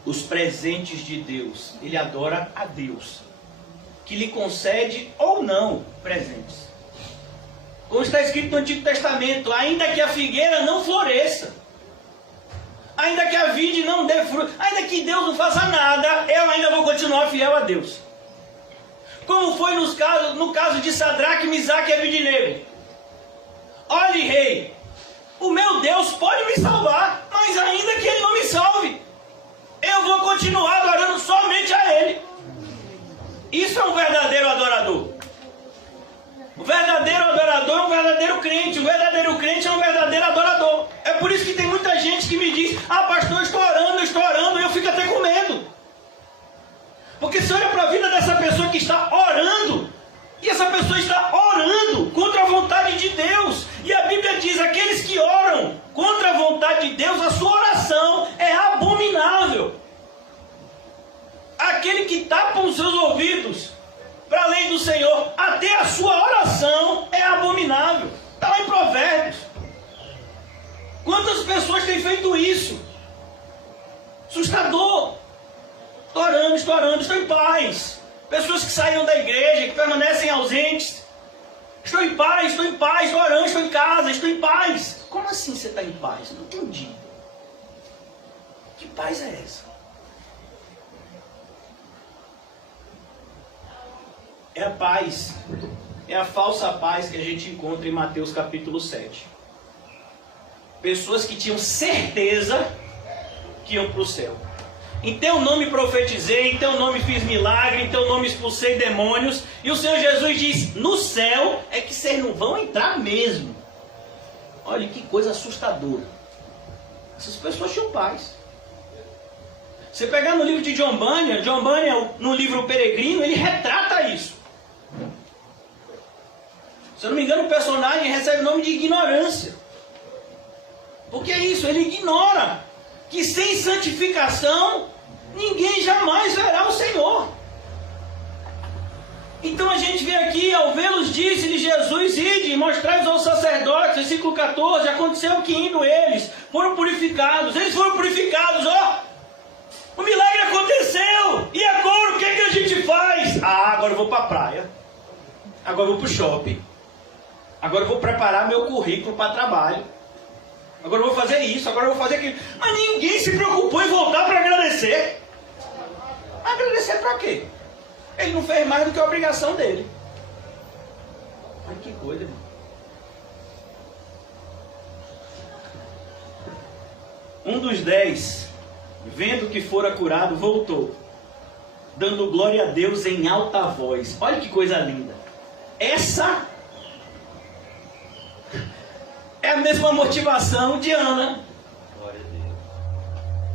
os presentes de Deus. Ele adora a Deus, que lhe concede ou não presentes. Como está escrito no Antigo Testamento: ainda que a figueira não floresça, ainda que a vide não dê fruto, ainda que Deus não faça nada, eu ainda vou continuar fiel a Deus. Como foi no caso de Sadraque, Misaque e Abednego. Olhe, rei, o meu Deus pode me salvar, Mas ainda que Ele não me salve, eu vou continuar adorando somente a Ele. Isso é um verdadeiro adorador. O verdadeiro adorador é um verdadeiro crente. O verdadeiro crente é um verdadeiro adorador. É por isso que tem muita gente que me diz: ah, pastor, eu estou orando, e eu fico até com medo. Porque se olha para a vida dessa pessoa que está orando, e essa pessoa está orando contra a vontade de Deus. E a Bíblia diz: aqueles que oram contra a vontade de Deus, a sua oração é abominável. Aquele que tapa os seus ouvidos para além do Senhor, até a sua oração é abominável. Está lá em Provérbios. Quantas pessoas têm feito isso? Assustador. Estou orando, estou em paz. Pessoas que saíram da igreja, que permanecem ausentes. Estou em paz, estou orando, estou em casa, estou em paz. Como assim você está em paz? Não entendi. Que paz é essa? É a paz, é a falsa paz que a gente encontra em Mateus capítulo 7. Pessoas que tinham certeza que iam para o céu. Em teu nome profetizei, em teu nome fiz milagre, em teu nome expulsei demônios. E o Senhor Jesus diz: no céu é que vocês não vão entrar mesmo. Olha que coisa assustadora. Essas pessoas tinham paz. Você pegar no livro de John Bunyan, no livro Peregrino, ele retrata isso. Se eu não me engano, o personagem recebe o nome de ignorância. Porque é isso, ele ignora que sem santificação ninguém jamais verá o Senhor. Então a gente vê aqui: ao vê-los disse-lhe Jesus: ide, mostrai-os aos sacerdotes. Versículo 14, aconteceu que indo eles foram purificados. Eles foram purificados, ó. O milagre aconteceu. E agora o que é que a gente faz? Ah, agora eu vou para a praia. Agora eu vou para o shopping. Agora eu vou preparar meu currículo para trabalho. Agora eu vou fazer isso, agora eu vou fazer aquilo. Mas ninguém se preocupou em voltar para agradecer. Agradecer para quê? Ele não fez mais do que a obrigação dele. Olha que coisa, irmão. Um dos 10, vendo que fora curado, voltou, dando glória a Deus em alta voz. Olha que coisa linda. Essa é a mesma motivação de Ana. Glória a Deus.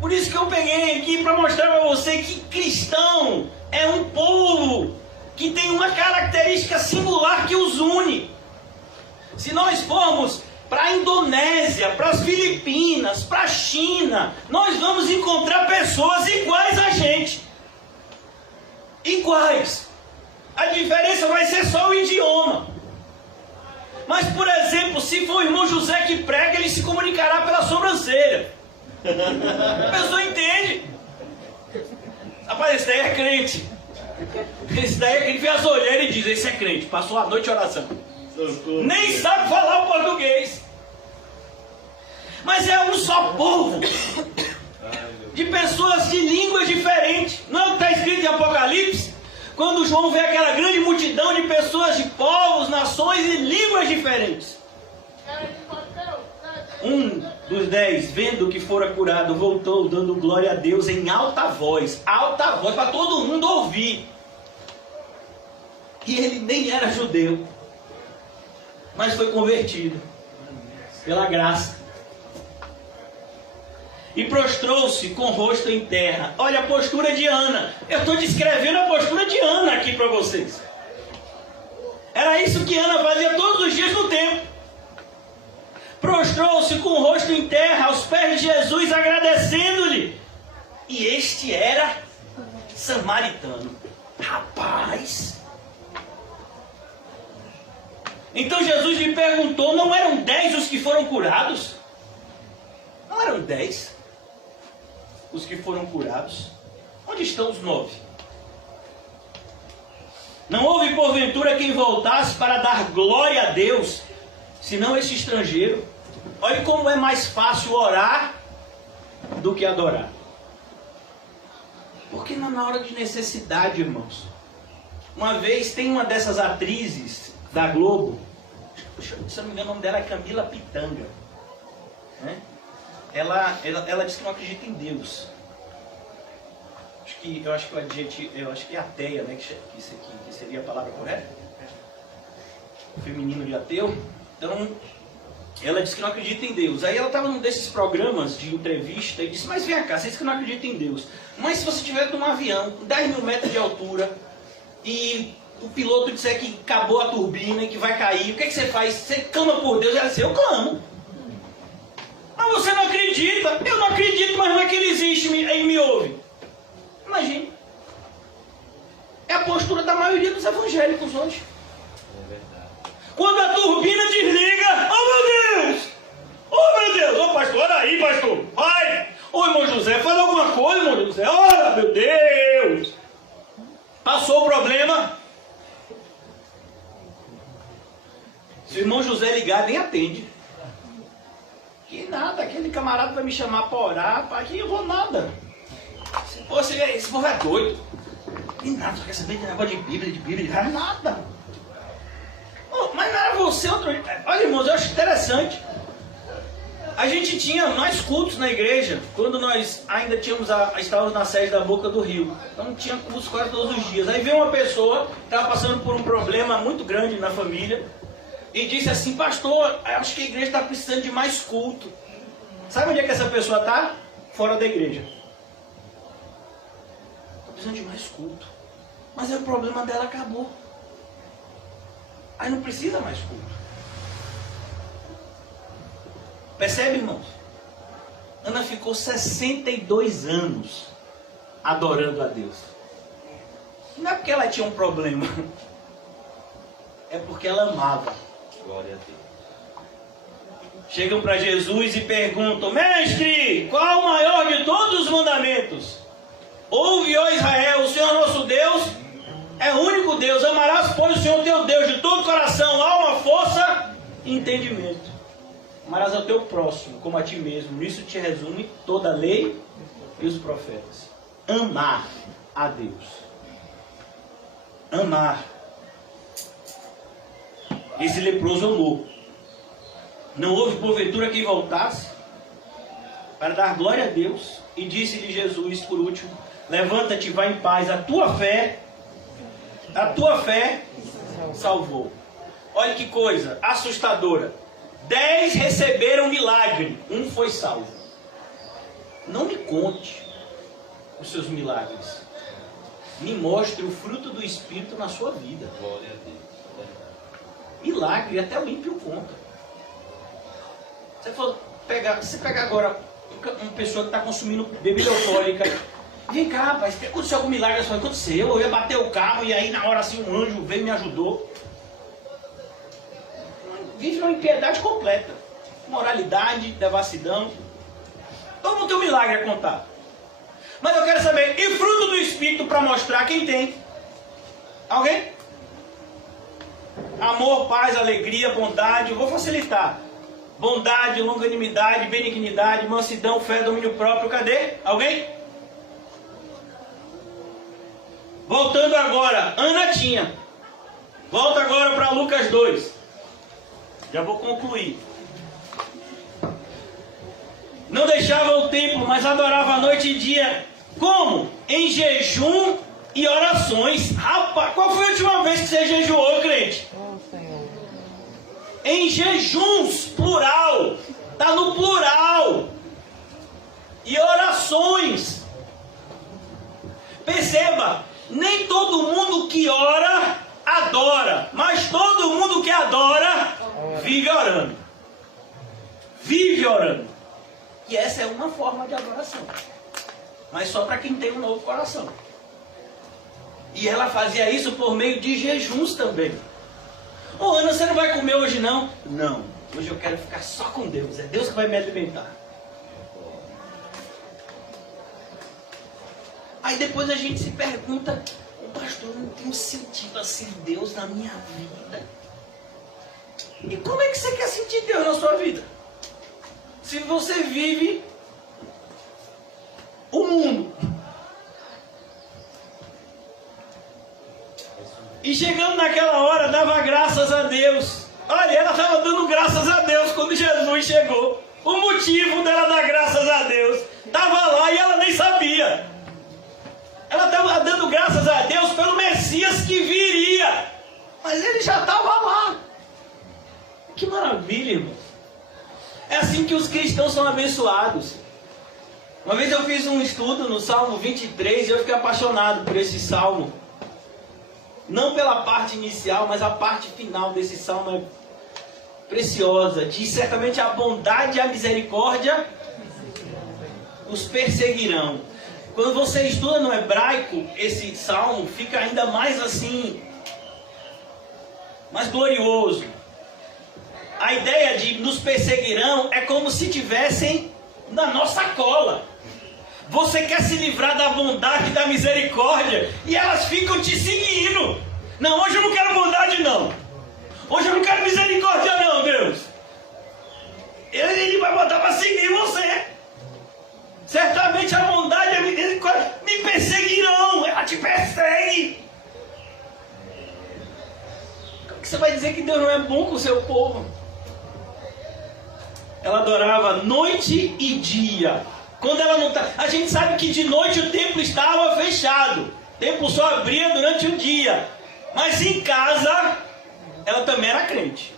Por isso que eu peguei aqui para mostrar para você que cristão é um povo que tem uma característica singular que os une. Se nós formos para a Indonésia, para as Filipinas, para a China, nós vamos encontrar pessoas iguais a gente. Iguais. A diferença vai ser só o idioma. Mas, por exemplo, se for o irmão José que prega, ele se comunicará pela sobrancelha. A pessoa entende. Rapaz, esse daí é crente. Esse daí é crente. Vê as olheiras e diz: esse é crente. Passou a noite em oração. Nem sabe falar o português. Mas é um só povo. De pessoas de línguas diferentes. Não é o que está escrito em Apocalipse? Quando João vê aquela grande multidão de pessoas de povos, nações e línguas diferentes. Um dos 10, vendo que fora curado, voltou dando glória a Deus em alta voz. Alta voz, para todo mundo ouvir. E ele nem era judeu, mas foi convertido pela graça. E prostrou-se com o rosto em terra. Olha a postura de Ana. Eu estou descrevendo a postura de Ana aqui para vocês. Era isso que Ana fazia todos os dias no templo. Prostrou-se com o rosto em terra aos pés de Jesus, agradecendo-lhe. E este era samaritano. Rapaz! Então Jesus lhe perguntou: não eram 10 os que foram curados? Não eram 10 os que foram curados? Onde estão os 9? Não houve porventura quem voltasse para dar glória a Deus, senão este estrangeiro? Olha como é mais fácil orar do que adorar. Porque não na hora de necessidade, irmãos. Uma vez tem uma dessas atrizes da Globo, se eu não me engano o nome dela é Camila Pitanga, né? ela diz que não acredita em Deus. Eu acho que é ateia, né? Que seria a palavra correta? Feminino de ateu. Então, ela disse que não acredita em Deus. Aí ela estava num desses programas de entrevista e disse, mas vem cá, vocês que não acreditam em Deus. Mas se você estiver num avião, 10 mil metros de altura, e o piloto disser que acabou a turbina e que vai cair, o que você faz? Você clama por Deus? Ela disse, eu clamo. Mas você não acredita? Eu não acredito, mas não é que ele existe e me ouve. Imagine. É a postura da maioria dos evangélicos hoje. É verdade. Quando a turbina desliga, oh meu Deus! Oh meu Deus! Ô pastor, olha aí, pastor! Vai! Ô irmão José, fala alguma coisa, irmão José! Olha, meu Deus! Passou o problema. Se o irmão José ligar, nem atende. Que nada, aquele camarada vai me chamar para orar, para que eu vou nada. Esse povo é doido. E nada, só quer saber de negócio de Bíblia, nada. Oh, mas não era você outro. Olha, irmãos, eu acho interessante. A gente tinha mais cultos na igreja quando nós ainda estávamos na sede da Boca do Rio. Então tinha cultos quase todos os dias. Aí veio uma pessoa que estava passando por um problema muito grande na família e disse assim, pastor, acho que a igreja está precisando de mais culto. Sabe onde é que essa pessoa está? Fora da igreja. Está precisando de mais culto. Mas aí o problema dela acabou. Aí não precisa mais culto. Percebe, irmãos? Ana ficou 62 anos adorando a Deus. Não é porque ela tinha um problema. É porque ela amava. Glória a Deus. Chegam para Jesus e perguntam, mestre, qual é o maior de todos os mandamentos? Ouve, ó Israel, o Senhor nosso Deus é o único Deus. Amarás, pois, o Senhor teu Deus de todo coração, alma, força e entendimento. Amarás ao teu próximo como a ti mesmo. Nisso te resume toda a lei e os profetas. Amar a Deus. Amar. Esse leproso amou. Não houve porventura quem voltasse para dar glória a Deus. E disse-lhe Jesus, por último, levanta-te, vai em paz, a tua fé salvou. Olha que coisa assustadora. 10 receberam milagre, um foi salvo. Não me conte os seus milagres. Me mostre o fruto do Espírito na sua vida. Glória a Deus. Milagre, até o ímpio conta. Você pega agora uma pessoa que está consumindo bebida alcoólica. Vem cá, rapaz, aconteceu algum milagre? Aconteceu, eu ia bater o carro e aí na hora assim um anjo veio e me ajudou. Vive uma impiedade completa. Moralidade, devassidão. Todo mundo tem um milagre a contar. Mas eu quero saber, e fruto do Espírito para mostrar quem tem? Alguém? Amor, paz, alegria, bondade. Eu vou facilitar. Bondade, longanimidade, benignidade, mansidão, fé, domínio próprio. Cadê? Alguém? Voltando agora, Ana tinha. Volta agora para Lucas 2. Já vou concluir. Não deixava o templo, mas adorava a noite e dia. Como? Em jejum e orações. Rapaz, qual foi a última vez que você jejuou, crente? Em jejuns, plural. Está no plural. E orações. Perceba, nem todo mundo que ora, adora. Mas todo mundo que adora, vive orando. Vive orando. E essa é uma forma de adoração. Mas só para quem tem um novo coração. E ela fazia isso por meio de jejuns também. Ô Ana, você não vai comer hoje não? Não, hoje eu quero ficar só com Deus. É Deus que vai me alimentar. Aí depois a gente se pergunta, pastor, eu não tenho sentido assim Deus na minha vida. E como é que você quer sentir Deus na sua vida? Se você vive o mundo. E chegando naquela hora, dava graças a Deus. Olha, ela estava dando graças a Deus quando Jesus chegou. O motivo dela dar graças a Deus estava lá e ela nem sabia. Ela estava dando graças a Deus pelo Messias que viria. Mas ele já estava lá. Que maravilha, irmão. É assim que os cristãos são abençoados. Uma vez eu fiz um estudo no Salmo 23 e eu fiquei apaixonado por esse salmo. Não pela parte inicial, mas a parte final desse salmo é preciosa. Diz: certamente a bondade e a misericórdia os perseguirão. Quando você estuda no hebraico, esse salmo fica ainda mais assim, mais glorioso. A ideia de nos perseguirão é como se tivessem na nossa cola. Você quer se livrar da bondade e da misericórdia e elas ficam te seguindo. Não, hoje eu não quero bondade não. Hoje eu não quero misericórdia não, Deus. Ele vai botar para seguir você. Certamente a bondade e a misericórdia me perseguirão. Ela te persegue. Como que você vai dizer que Deus não é bom com o seu povo? Ela adorava noite e dia. Quando ela não tá, a gente sabe que de noite o templo estava fechado. O templo só abria durante o dia. Mas em casa, ela também era crente.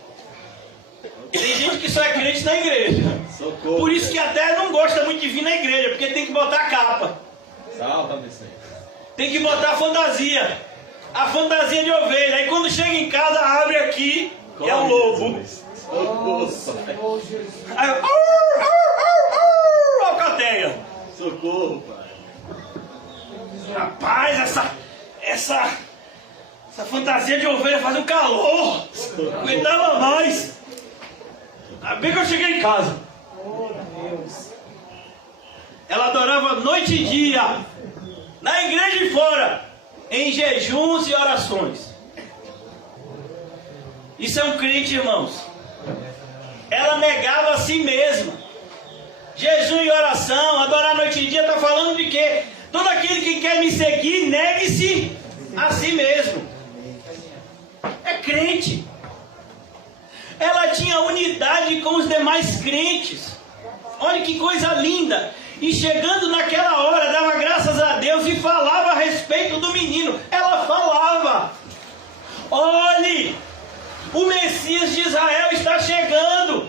Tem gente que só é crente na igreja. Socorro. Por isso que até não gosta muito de vir na igreja, porque tem que botar a capa. Tem que botar a fantasia. A fantasia de ovelha. Aí quando chega em casa, abre aqui, e é um lobo. Aí, alcateia. Socorro, pai. Rapaz, essa fantasia de ovelha faz um calor. Não aguentava mais. Ainda bem que eu cheguei em casa. Ela adorava noite e dia, na igreja e fora, em jejuns e orações. Isso é um crente, irmãos. Ela negava a si mesma. Jejum e oração, adorar noite e dia, está falando de quê? Todo aquele que quer me seguir, negue-se a si mesmo. É crente. Ela tinha unidade com os demais crentes. Olha que coisa linda. E chegando naquela hora, dava graças a Deus e falava a respeito do menino. Ela falava: olhe, o Messias de Israel está chegando.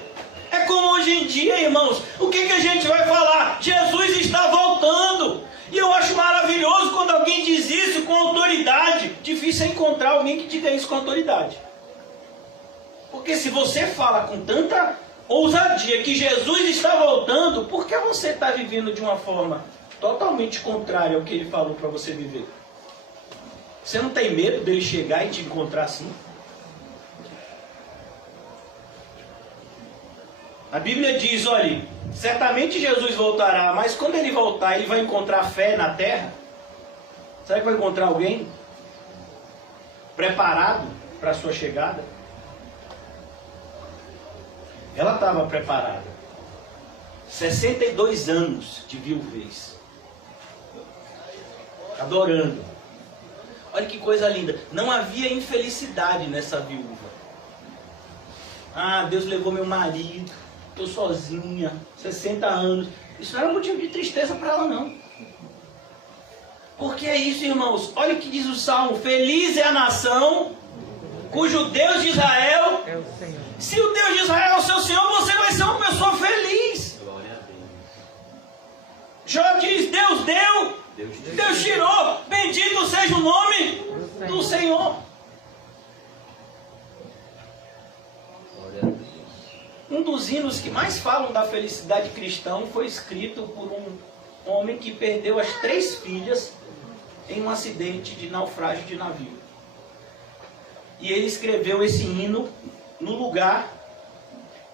É como hoje em dia, irmãos. O que a gente vai falar? Jesus está voltando. E eu acho maravilhoso quando alguém diz isso com autoridade. Difícil é encontrar alguém que diga isso com autoridade. Porque se você fala com tanta ousadia que Jesus está voltando, por que você está vivendo de uma forma totalmente contrária ao que ele falou para você viver? Você não tem medo dele chegar e te encontrar assim? A Bíblia diz, olha, certamente Jesus voltará, mas quando ele voltar, ele vai encontrar fé na terra? Será que vai encontrar alguém preparado para a sua chegada? Ela estava preparada. 62 anos de viuvez. Adorando. Olha que coisa linda. Não havia infelicidade nessa viúva. Ah, Deus levou meu marido. Estou sozinha. 60 anos. Isso não era motivo de tristeza para ela, não. Porque é isso, irmãos. Olha o que diz o Salmo. Feliz é a nação cujo Deus de Israel é o Senhor. Se o Deus de Israel é o seu Senhor, você vai ser uma pessoa feliz. Glória a Deus. Jó diz: Deus deu, Deus tirou. Bendito seja o nome do Senhor. Glória a Deus. Um dos hinos que mais falam da felicidade cristã foi escrito por um homem que perdeu as 3 filhas em um acidente de naufrágio de navio. E ele escreveu esse hino no lugar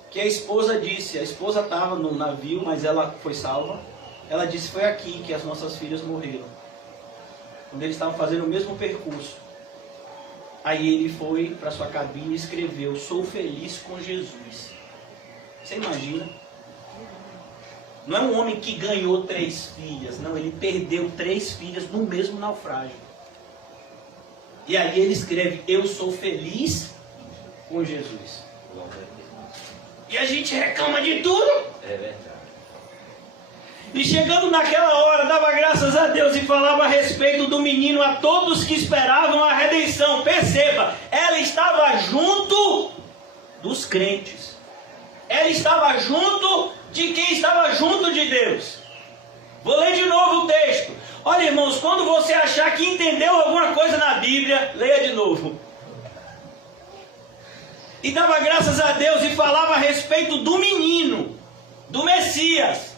que a esposa disse. A esposa estava no navio, mas ela foi salva. Ela disse: foi aqui que as nossas filhas morreram, quando eles estavam fazendo o mesmo percurso. Aí ele foi para sua cabine e escreveu: sou feliz com Jesus. Você imagina? Não é um homem que ganhou 3 filhas, não, ele perdeu 3 filhas no mesmo naufrágio. E aí ele escreve: eu sou feliz com Jesus. E a gente reclama de tudo. É verdade. E chegando naquela hora, dava graças a Deus e falava a respeito do menino a todos que esperavam a redenção. Perceba, ela estava junto dos crentes. Ela estava junto de quem estava junto de Deus. Vou ler de novo o texto. Olha, irmãos, quando você achar que entendeu alguma coisa na Bíblia, leia de novo. E dava graças a Deus e falava a respeito do menino, do Messias,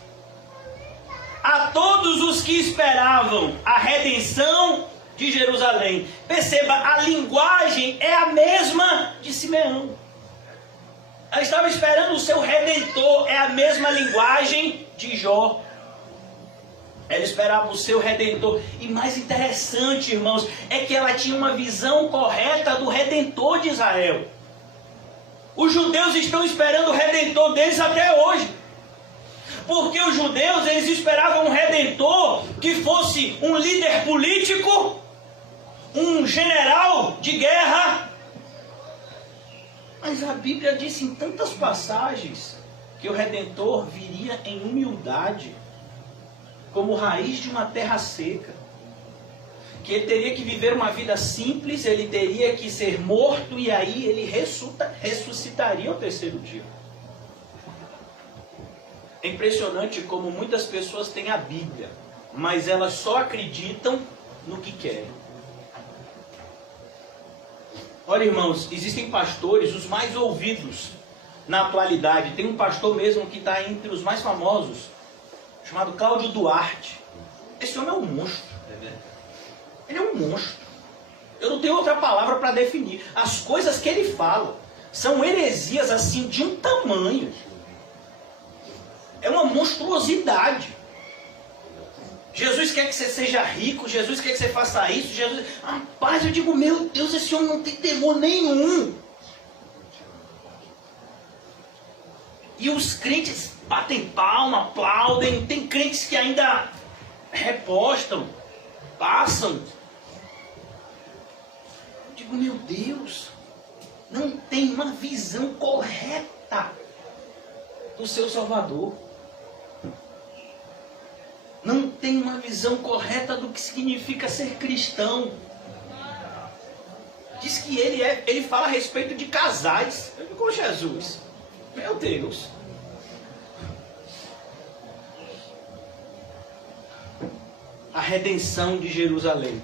a todos os que esperavam a redenção de Jerusalém. Perceba, a linguagem é a mesma de Simeão. Ela estava esperando o seu Redentor, é a mesma linguagem de Jó. Ela esperava o seu Redentor. E mais interessante, irmãos, é que ela tinha uma visão correta do Redentor de Israel. Os judeus estão esperando o Redentor deles até hoje. Porque os judeus, eles esperavam um Redentor que fosse um líder político, um general de guerra. Mas a Bíblia diz em tantas passagens que o Redentor viria em humildade, como raiz de uma terra seca. Que ele teria que viver uma vida simples, ele teria que ser morto e aí ele ressuscitaria ao terceiro dia. É impressionante como muitas pessoas têm a Bíblia, mas elas só acreditam no que querem. Olha, irmãos, existem pastores, os mais ouvidos na atualidade. Tem um pastor mesmo que está entre os mais famosos, chamado Cláudio Duarte. Esse homem é um monstro. Ele é um monstro. Eu não tenho outra palavra para definir. As coisas que ele fala são heresias assim de um tamanho. É uma monstruosidade. Jesus quer que você seja rico, Jesus quer que você faça isso, Jesus... Rapaz, eu digo, meu Deus, esse homem não tem temor nenhum. E os crentes batem palma, aplaudem. Tem crentes que ainda repostam, passam. Eu digo, meu Deus, não tem uma visão correta do seu Salvador. Não tem uma visão correta do que significa ser cristão. Diz que ele fala a respeito de casais. Eu digo, Jesus, meu Deus. A redenção de Jerusalém.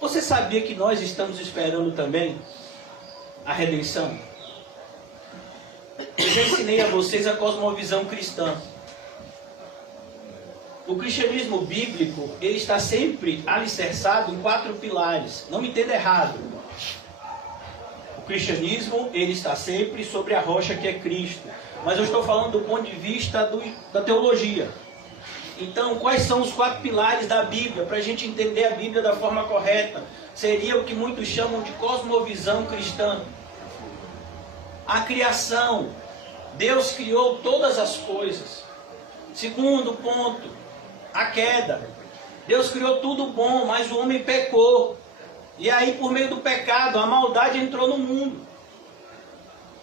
Você sabia que nós estamos esperando também a redenção? Eu já ensinei a vocês a cosmovisão cristã. O cristianismo bíblico, ele está sempre alicerçado em 4 pilares. Não me entenda errado. O cristianismo, ele está sempre sobre a rocha que é Cristo. Mas eu estou falando do ponto de vista da teologia. Então, quais são os 4 pilares da Bíblia? Para a gente entender a Bíblia da forma correta. Seria o que muitos chamam de cosmovisão cristã. A criação. Deus criou todas as coisas. Segundo ponto, a queda. Deus criou tudo bom, mas o homem pecou. E aí, por meio do pecado, a maldade entrou no mundo.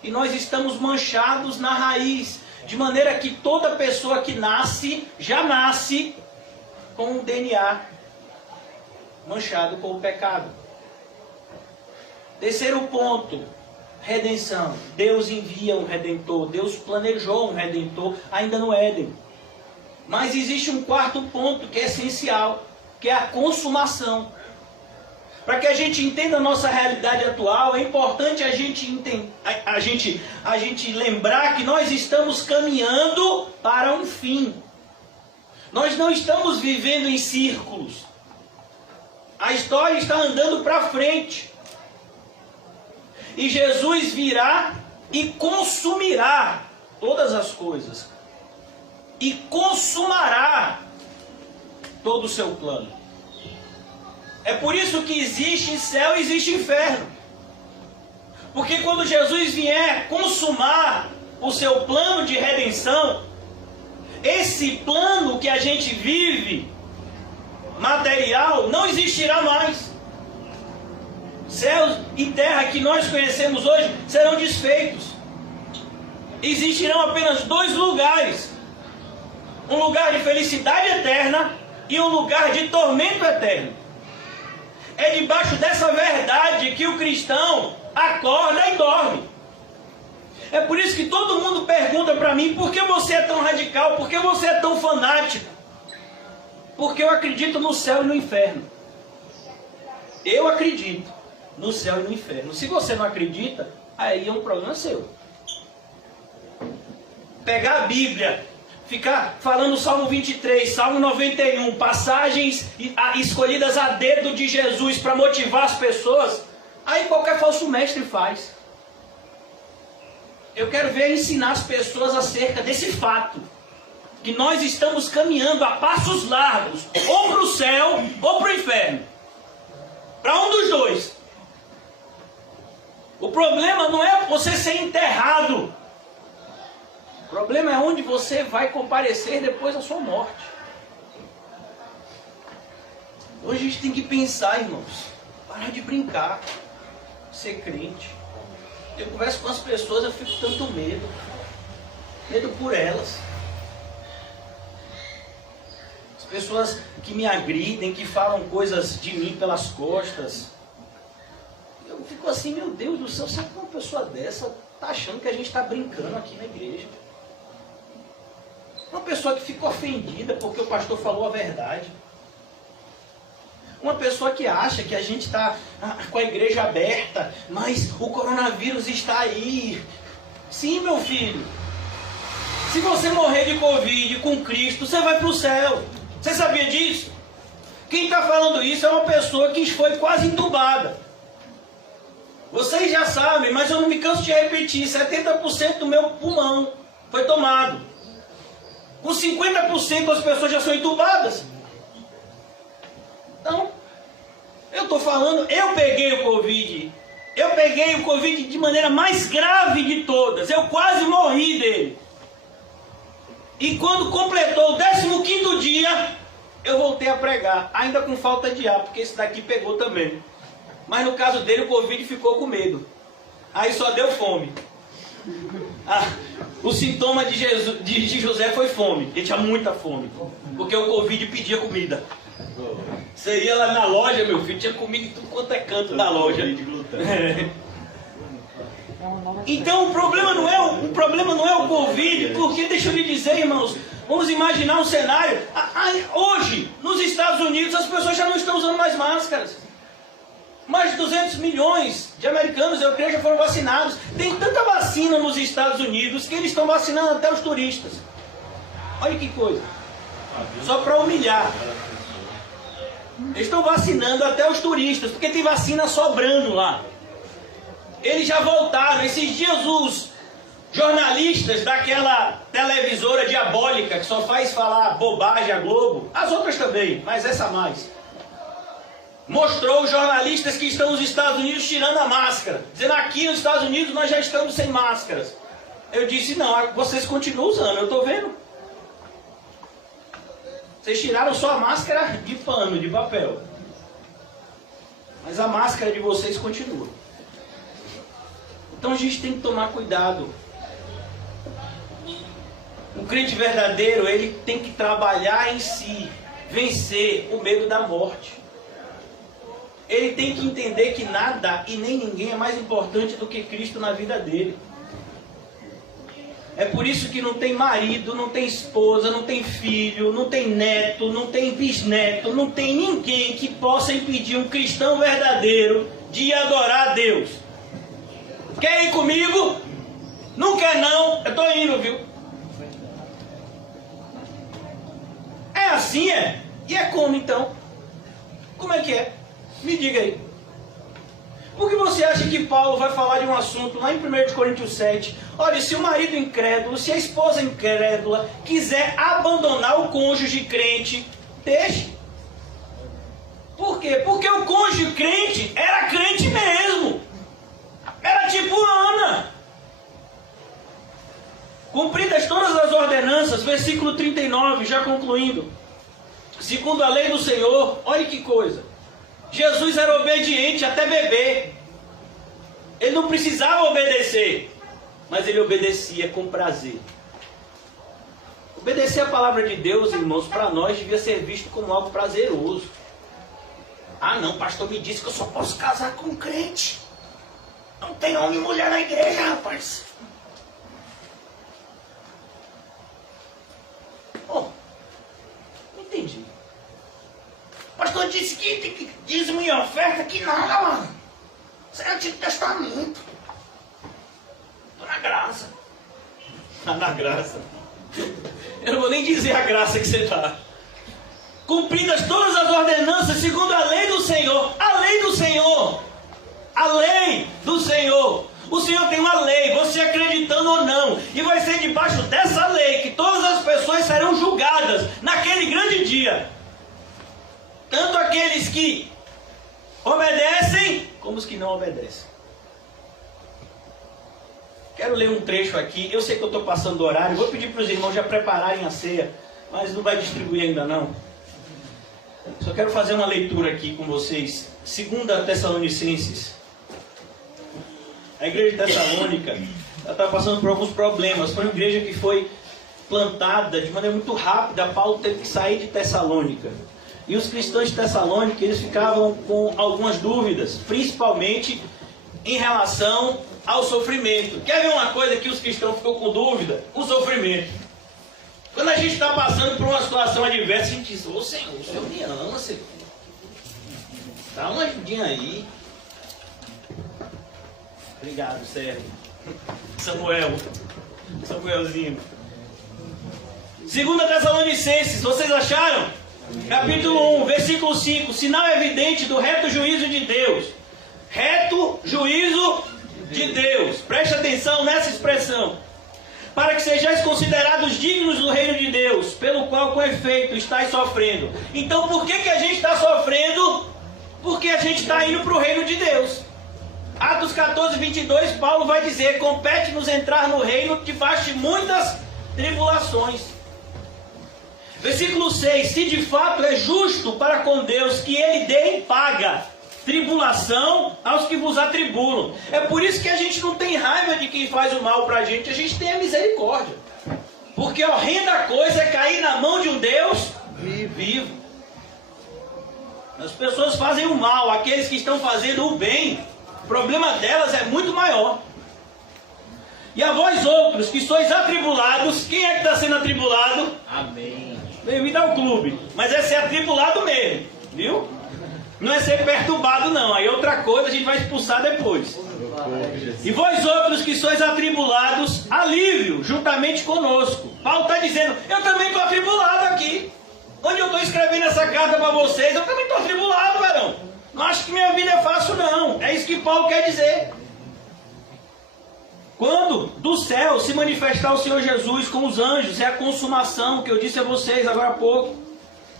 E nós estamos manchados na raiz. De maneira que toda pessoa que nasce, já nasce com o DNA manchado com o pecado. Terceiro ponto, redenção. Deus envia um Redentor. Deus planejou um Redentor ainda no Éden. Mas existe um 4º ponto que é essencial, que é a consumação. Para que a gente entenda a nossa realidade atual, é importante a gente lembrar que nós estamos caminhando para um fim. Nós não estamos vivendo em círculos. A história está andando para frente. E Jesus virá e consumirá todas as coisas. E consumará todo o seu plano. É por isso que existe céu e existe inferno. Porque quando Jesus vier consumar o seu plano de redenção, esse plano que a gente vive, material, não existirá mais. Céus e terra que nós conhecemos hoje serão desfeitos. existirão apenas dois lugares: um lugar de felicidade eterna e um lugar de tormento eterno. É debaixo dessa verdade que o cristão acorda e dorme. É por isso que todo mundo pergunta para mim: por que você é tão radical? Por que você é tão fanático? Porque eu acredito no céu e no inferno. Eu acredito no céu e no inferno. Se você não acredita, aí é um problema seu. Pegar a Bíblia, ficar falando Salmo 23, Salmo 91, passagens escolhidas a dedo de Jesus para motivar as pessoas, aí qualquer falso mestre faz. Eu quero ver ensinar as pessoas acerca desse fato, que nós estamos caminhando a passos largos, ou para o céu, ou para o inferno. Para um dos dois. O problema não é você ser enterrado. O problema é onde você vai comparecer depois da sua morte. Hoje a gente tem que pensar, irmãos. Parar de brincar. Ser crente. Eu converso com as pessoas, eu fico com tanto medo. Medo por elas. As pessoas que me agridem, que falam coisas de mim pelas costas. Eu fico assim, meu Deus do céu, será que uma pessoa dessa está achando que a gente está brincando aqui na igreja? Uma pessoa que fica ofendida porque o pastor falou a verdade. Uma pessoa que acha que a gente está com a igreja aberta, mas o coronavírus está aí. Sim, meu filho. Se você morrer de Covid com Cristo, você vai para o céu. Você sabia disso? Quem está falando isso é uma pessoa que foi quase entubada. Vocês já sabem, mas eu não me canso de repetir. 70% do meu pulmão foi tomado. Com 50% as pessoas já são entubadas. Então, eu estou falando, eu peguei o Covid. Eu peguei o Covid de maneira mais grave de todas. Eu quase morri dele. E quando completou o 15º dia, eu voltei a pregar. Ainda com falta de ar, porque esse daqui pegou também. Mas no caso dele, o Covid ficou com medo. Aí só deu fome. O sintoma de José foi fome. Ele tinha muita fome. Porque o Covid pedia comida. Você ia lá na loja, meu filho, tinha comida em tudo quanto é canto da loja. Então o problema não é o Covid, porque deixa eu lhe dizer, irmãos, vamos imaginar um cenário. Hoje, nos Estados Unidos, as pessoas já não estão usando mais máscaras. Mais de 200 milhões de americanos, eu creio, já foram vacinados. Tem tanta vacina nos Estados Unidos que eles estão vacinando até os turistas. Olha que coisa. Só para humilhar. Eles estão vacinando até os turistas, porque tem vacina sobrando lá. Eles já voltaram. Esses dias os jornalistas daquela televisora diabólica que só faz falar bobagem a Globo, as outras também, mas essa mais, mostrou os jornalistas que estão nos Estados Unidos tirando a máscara, dizendo: aqui nos Estados Unidos nós já estamos sem máscaras. Eu disse: não, vocês continuam usando, eu estou vendo. Vocês tiraram só a máscara de pano, de papel. Mas a máscara de vocês continua. Então a gente tem que tomar cuidado. O crente verdadeiro, ele tem que trabalhar em si, vencer o medo da morte. Ele tem que entender que nada e nem ninguém é mais importante do que Cristo na vida dele. É por isso que não tem marido, não tem esposa, não tem filho, não tem neto, não tem bisneto, não tem ninguém que possa impedir um cristão verdadeiro de adorar a Deus. Quer ir comigo? Não quer não? Eu estou indo, viu? É assim, é? E é como então? Como é que é? Me diga aí. Por que você acha que Paulo vai falar de um assunto lá em 1 Coríntios 7? Olha, se o marido incrédulo, se a esposa incrédula quiser abandonar o cônjuge crente, deixe. Por quê? Porque o cônjuge crente era crente mesmo. Era tipo Ana. Cumpridas todas as ordenanças, versículo 39, já concluindo. Segundo a lei do Senhor, olha que coisa. Jesus era obediente até beber. Ele não precisava obedecer. mas ele obedecia com prazer. Obedecer a palavra de Deus, irmãos, para nós devia ser visto como algo prazeroso. Ah não, o pastor me disse que eu só posso casar com um crente. Não tem homem e mulher na igreja, rapaz. Oh, não entendi. O pastor disse que tem que dízimo e oferta, que nada, mano. Isso é Antigo Testamento. Tô na graça. Tá na graça. Eu não vou nem dizer a graça que você está. Cumpridas todas as ordenanças segundo a lei do Senhor. A lei do Senhor. A lei do Senhor. O Senhor tem uma lei, você acreditando ou não. E vai ser debaixo dessa lei que todas as pessoas serão julgadas naquele grande dia. Tanto aqueles que obedecem, como os que não obedecem. Quero ler um trecho aqui. Eu sei que eu estou passando do horário. Vou pedir para os irmãos já prepararem a ceia. Mas não vai distribuir ainda não. Só quero fazer uma leitura aqui com vocês. 2 Tessalonicenses. A igreja de Tessalônica está passando por alguns problemas. Foi uma igreja que foi plantada de maneira muito rápida. Paulo teve que sair de Tessalônica. E os cristãos de Tessalônica, eles ficavam com algumas dúvidas. Principalmente em relação ao sofrimento. Quer ver uma coisa que os cristãos ficam com dúvida? O sofrimento. Quando a gente está passando por uma situação adversa, a gente diz: ô Senhor, o Senhor me ama, Senhor. Dá uma ajudinha aí. Obrigado, Sérgio. Samuelzinho. 2 Tessalonicenses, vocês acharam? Capítulo 1, versículo 5. Sinal evidente do reto juízo de Deus. Reto juízo de Deus. Preste atenção nessa expressão. Para que sejais considerados dignos do reino de Deus, pelo qual com efeito estáis sofrendo. Então por que a gente está sofrendo? Porque a gente está indo para o reino de Deus. Atos 14, 22, Paulo vai dizer: compete-nos entrar no reino debaixo de muitas tribulações. Versículo 6, se de fato é justo para com Deus que ele dê em paga tribulação aos que vos atribulam. É por isso que a gente não tem raiva de quem faz o mal para a gente tem a misericórdia. Porque a horrenda coisa é cair na mão de um Deus vivo. As pessoas fazem o mal, aqueles que estão fazendo o bem, o problema delas é muito maior. E a vós outros que sois atribulados, quem é que está sendo atribulado? Amém. Bem-vindo ao clube. Mas é ser atribulado mesmo, viu? Não é ser perturbado não, aí outra coisa a gente vai expulsar depois. E vós outros que sois atribulados, alívio juntamente conosco. Paulo está dizendo: eu também estou atribulado aqui. Onde eu estou escrevendo essa carta para vocês, eu também estou atribulado, varão. Não acho que minha vida é fácil não. É isso que Paulo quer dizer. Quando do céu se manifestar o Senhor Jesus com os anjos, é a consumação que eu disse a vocês agora há pouco,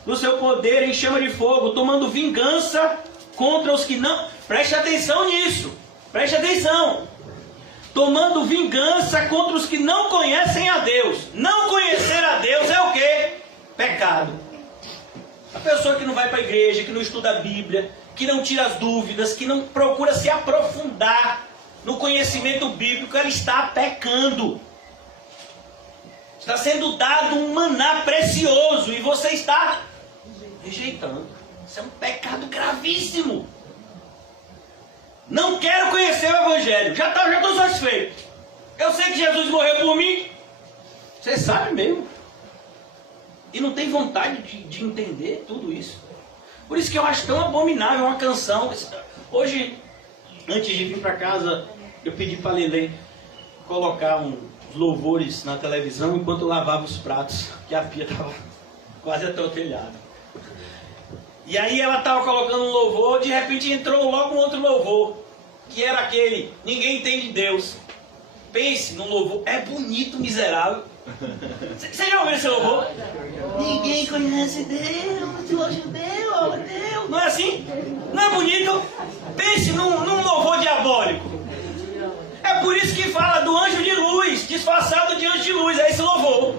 do seu poder em chama de fogo, tomando vingança contra os que não... Preste atenção nisso, preste atenção. Tomando vingança contra os que não conhecem a Deus. Não conhecer a Deus é o quê? Pecado. A pessoa que não vai para a igreja, que não estuda a Bíblia, que não tira as dúvidas, que não procura se aprofundar no conhecimento bíblico, ela está pecando. Está sendo dado um maná precioso e você está rejeitando. Isso é um pecado gravíssimo. Não quero conhecer o Evangelho. Já estou satisfeito. Eu sei que Jesus morreu por mim. Você sabe mesmo. E não tem vontade de entender tudo isso. Por isso que eu acho tão abominável uma canção. Hoje, antes de vir para casa, eu pedi para a Lelê colocar uns louvores na televisão enquanto eu lavava os pratos, que a pia estava quase até o telhado. E aí ela estava colocando um louvor, de repente entrou logo um outro louvor, que era aquele: ninguém entende Deus. Pense no louvor, é bonito, miserável. Você já ouviu esse louvor? Ninguém conhece Deus, hoje Deus. Não é assim? Não é bonito? Pense num louvor diabólico. É por isso que fala do anjo de luz, disfarçado de anjo de luz, é esse louvor.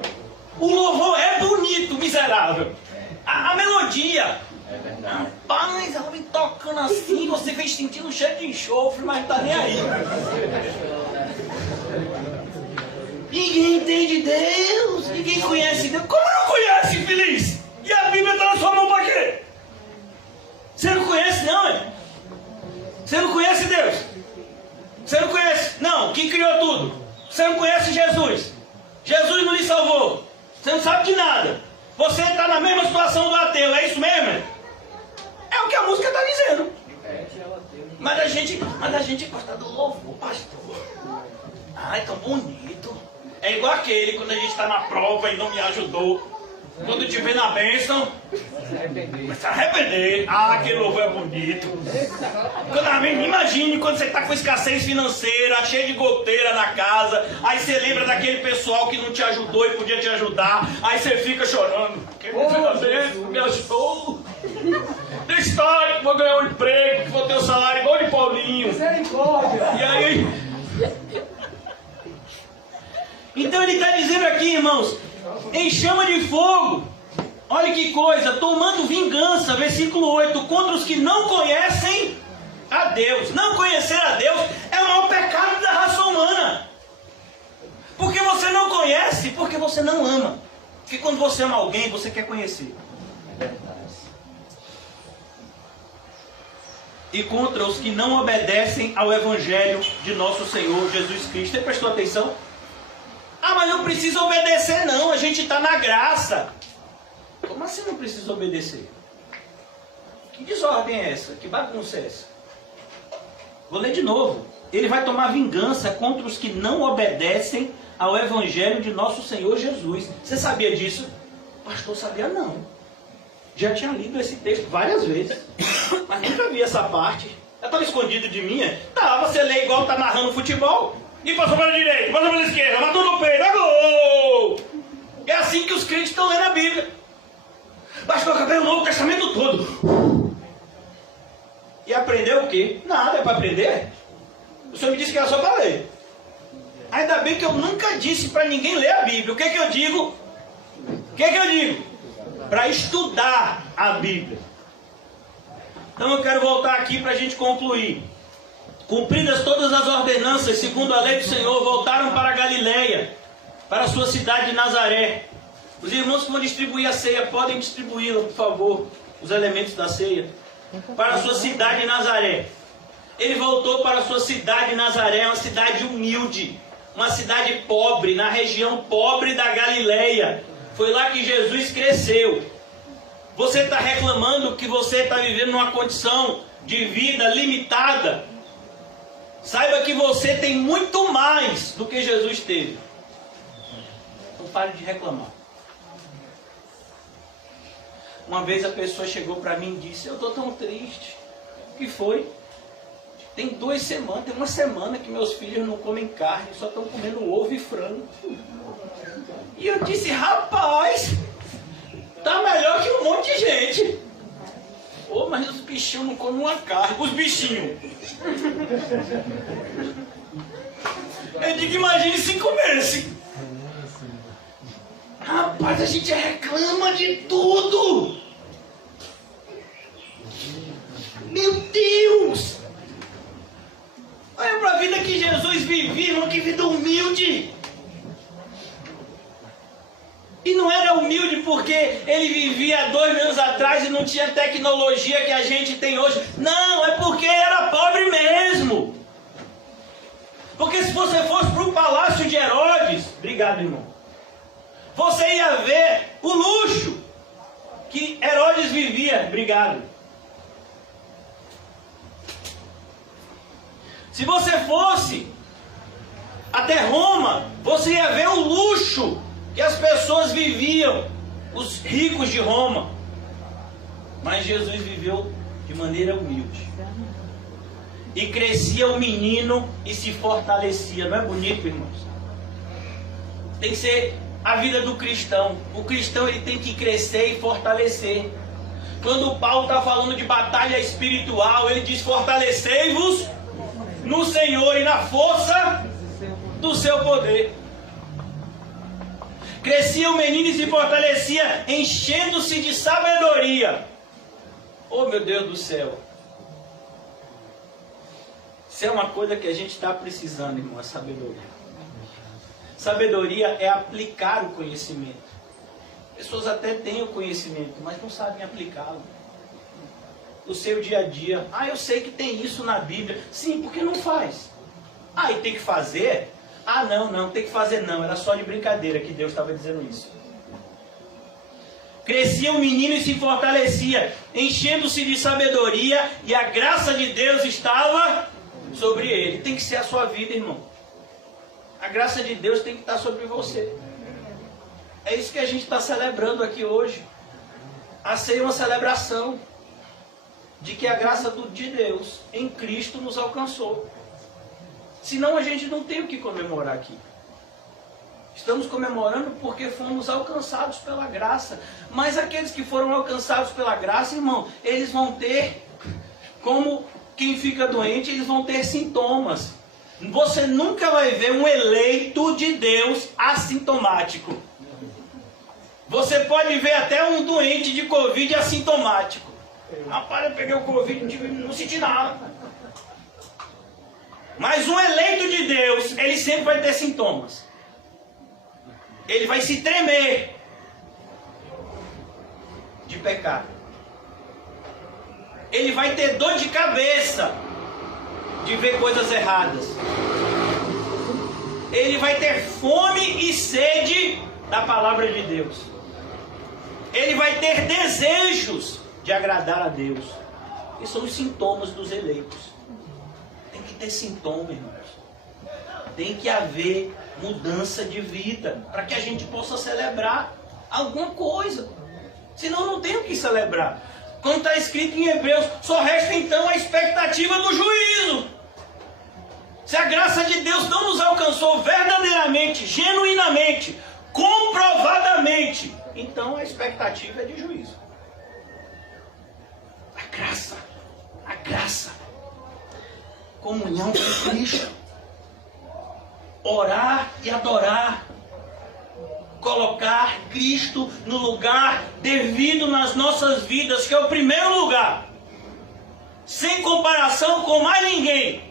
O louvor é bonito, miserável. A melodia. Rapaz, ela vem tocando assim, você vem sentindo um cheiro de enxofre, mas não tá nem aí. Ninguém entende Deus, ninguém conhece Deus. Como não conhece, infeliz? E a Bíblia está na sua mão para quê? Você não conhece, não, é? Você não conhece Deus? Você não conhece? Não, quem criou tudo? Você não conhece Jesus? Jesus não lhe salvou. Você não sabe de nada. Você está na mesma situação do ateu, é isso mesmo? É o que a música está dizendo. Mas a gente gosta do louvor, pastor. Ai, tão bonito. É igual aquele quando a gente está na prova e não me ajudou. Quando te vê na bênção, vai se arrepender. Ah, aquele louvor é bonito. Imagine quando você está com escassez financeira, cheio de goteira na casa. Aí você lembra daquele pessoal que não te ajudou e podia te ajudar. Aí você fica chorando. Quem me fez a bênção, me ajudou. Deixa estar, que vou ganhar um emprego, que vou ter um salário igual de Paulinho. E aí... Então ele está dizendo aqui, irmãos, em chama de fogo, olha que coisa, tomando vingança, versículo 8, contra os que não conhecem a Deus. Não conhecer a Deus é o maior pecado da raça humana. Porque você não conhece, porque você não ama. Porque quando você ama alguém, você quer conhecer. E contra os que não obedecem ao Evangelho de nosso Senhor Jesus Cristo. Você prestou atenção? Ah, mas não precisa obedecer não, a gente está na graça. Como assim não precisa obedecer? Que desordem é essa? Que bagunça é essa? Vou ler de novo. Ele vai tomar vingança contra os que não obedecem ao Evangelho de nosso Senhor Jesus. Você sabia disso? Pastor, sabia não. Já tinha lido esse texto várias vezes, mas nunca vi essa parte. Eu estava escondido de mim. Tá, você lê igual está narrando futebol. E passou para a direita, passou para a esquerda, matou no peito, é gol! É assim que os crentes estão lendo a Bíblia. Basta acabei o Novo Testamento todo. E aprendeu o quê? Nada, é para aprender. O Senhor me disse que era só para ler. Ainda bem que eu nunca disse para ninguém ler a Bíblia. O que é que eu digo? O que é que eu digo? Para estudar a Bíblia. Então eu quero voltar aqui para a gente concluir. Cumpridas todas as ordenanças, segundo a lei do Senhor, voltaram para a Galileia, para a sua cidade de Nazaré. Os irmãos que vão distribuir a ceia, podem distribuí-la, por favor, os elementos da ceia. Para a sua cidade de Nazaré. Ele voltou para a sua cidade de Nazaré, uma cidade humilde, uma cidade pobre, na região pobre da Galileia. Foi lá que Jesus cresceu. Você está reclamando que você está vivendo numa condição de vida limitada? Saiba que você tem muito mais do que Jesus teve. Não pare de reclamar. Uma vez a pessoa chegou para mim e disse: eu estou tão triste. O que foi? Tem 2 semanas, tem uma semana que meus filhos não comem carne, só estão comendo ovo e frango. E eu disse: rapaz, tá melhor que um monte de gente. Oh, mas os bichinhos não comem uma carne. Os bichinhos. Eu digo, imagine se comesse. Rapaz, a gente reclama de tudo. Meu Deus. Olha para a vida que Jesus vivia, irmão, que vida humilde. E não era humilde porque ele vivia há 2 mil anos atrás e não tinha tecnologia que a gente tem hoje. Não, é porque era pobre mesmo. Porque se você fosse para o palácio de Herodes, obrigado, irmão, você ia ver o luxo que Herodes vivia, obrigado. Se você fosse até Roma, você ia ver o luxo que as pessoas viviam, os ricos de Roma. Mas Jesus viveu de maneira humilde. E crescia o menino e se fortalecia. Não é bonito, irmãos? Tem que ser a vida do cristão. O cristão, ele tem que crescer e fortalecer. Quando Paulo está falando de batalha espiritual, ele diz: fortalecei-vos no Senhor e na força do seu poder. Crescia o menino e se fortalecia, enchendo-se de sabedoria. Oh, meu Deus do céu. Isso é uma coisa que a gente está precisando, irmão, a sabedoria. Sabedoria é aplicar o conhecimento. Pessoas até têm o conhecimento, mas não sabem aplicá-lo. No seu dia a dia. Ah, eu sei que tem isso na Bíblia. Sim, por que não faz? Ah, e tem que fazer? Ah, não, tem que fazer não. Era só de brincadeira que Deus estava dizendo isso. Crescia o menino e se fortalecia, enchendo-se de sabedoria, e a graça de Deus estava sobre ele. Tem que ser a sua vida, irmão. A graça de Deus tem que estar sobre você. É isso que a gente está celebrando aqui hoje. A ceia é uma celebração de que a graça de Deus em Cristo nos alcançou. Senão a gente não tem o que comemorar aqui. Estamos comemorando porque fomos alcançados pela graça. Mas aqueles que foram alcançados pela graça, irmão, eles vão ter, como quem fica doente, eles vão ter sintomas. Você nunca vai ver um eleito de Deus assintomático. Você pode ver até um doente de Covid assintomático. Rapaz, eu peguei o Covid, não senti nada. Mas um eleito de Deus, ele sempre vai ter sintomas. Ele vai se tremer de pecado. Ele vai ter dor de cabeça de ver coisas erradas. Ele vai ter fome e sede da palavra de Deus. Ele vai ter desejos de agradar a Deus. Esses são os sintomas dos eleitos. Tem que ter sintoma, irmãos. Tem que haver mudança de vida para que a gente possa celebrar alguma coisa. Senão não tem o que celebrar. Como está escrito em Hebreus, só resta então a expectativa do juízo. Se a graça de Deus não nos alcançou verdadeiramente, genuinamente, comprovadamente, então a expectativa é de juízo. A graça, comunhão com Cristo, orar e adorar, colocar Cristo no lugar devido nas nossas vidas, que é o primeiro lugar, sem comparação com mais ninguém.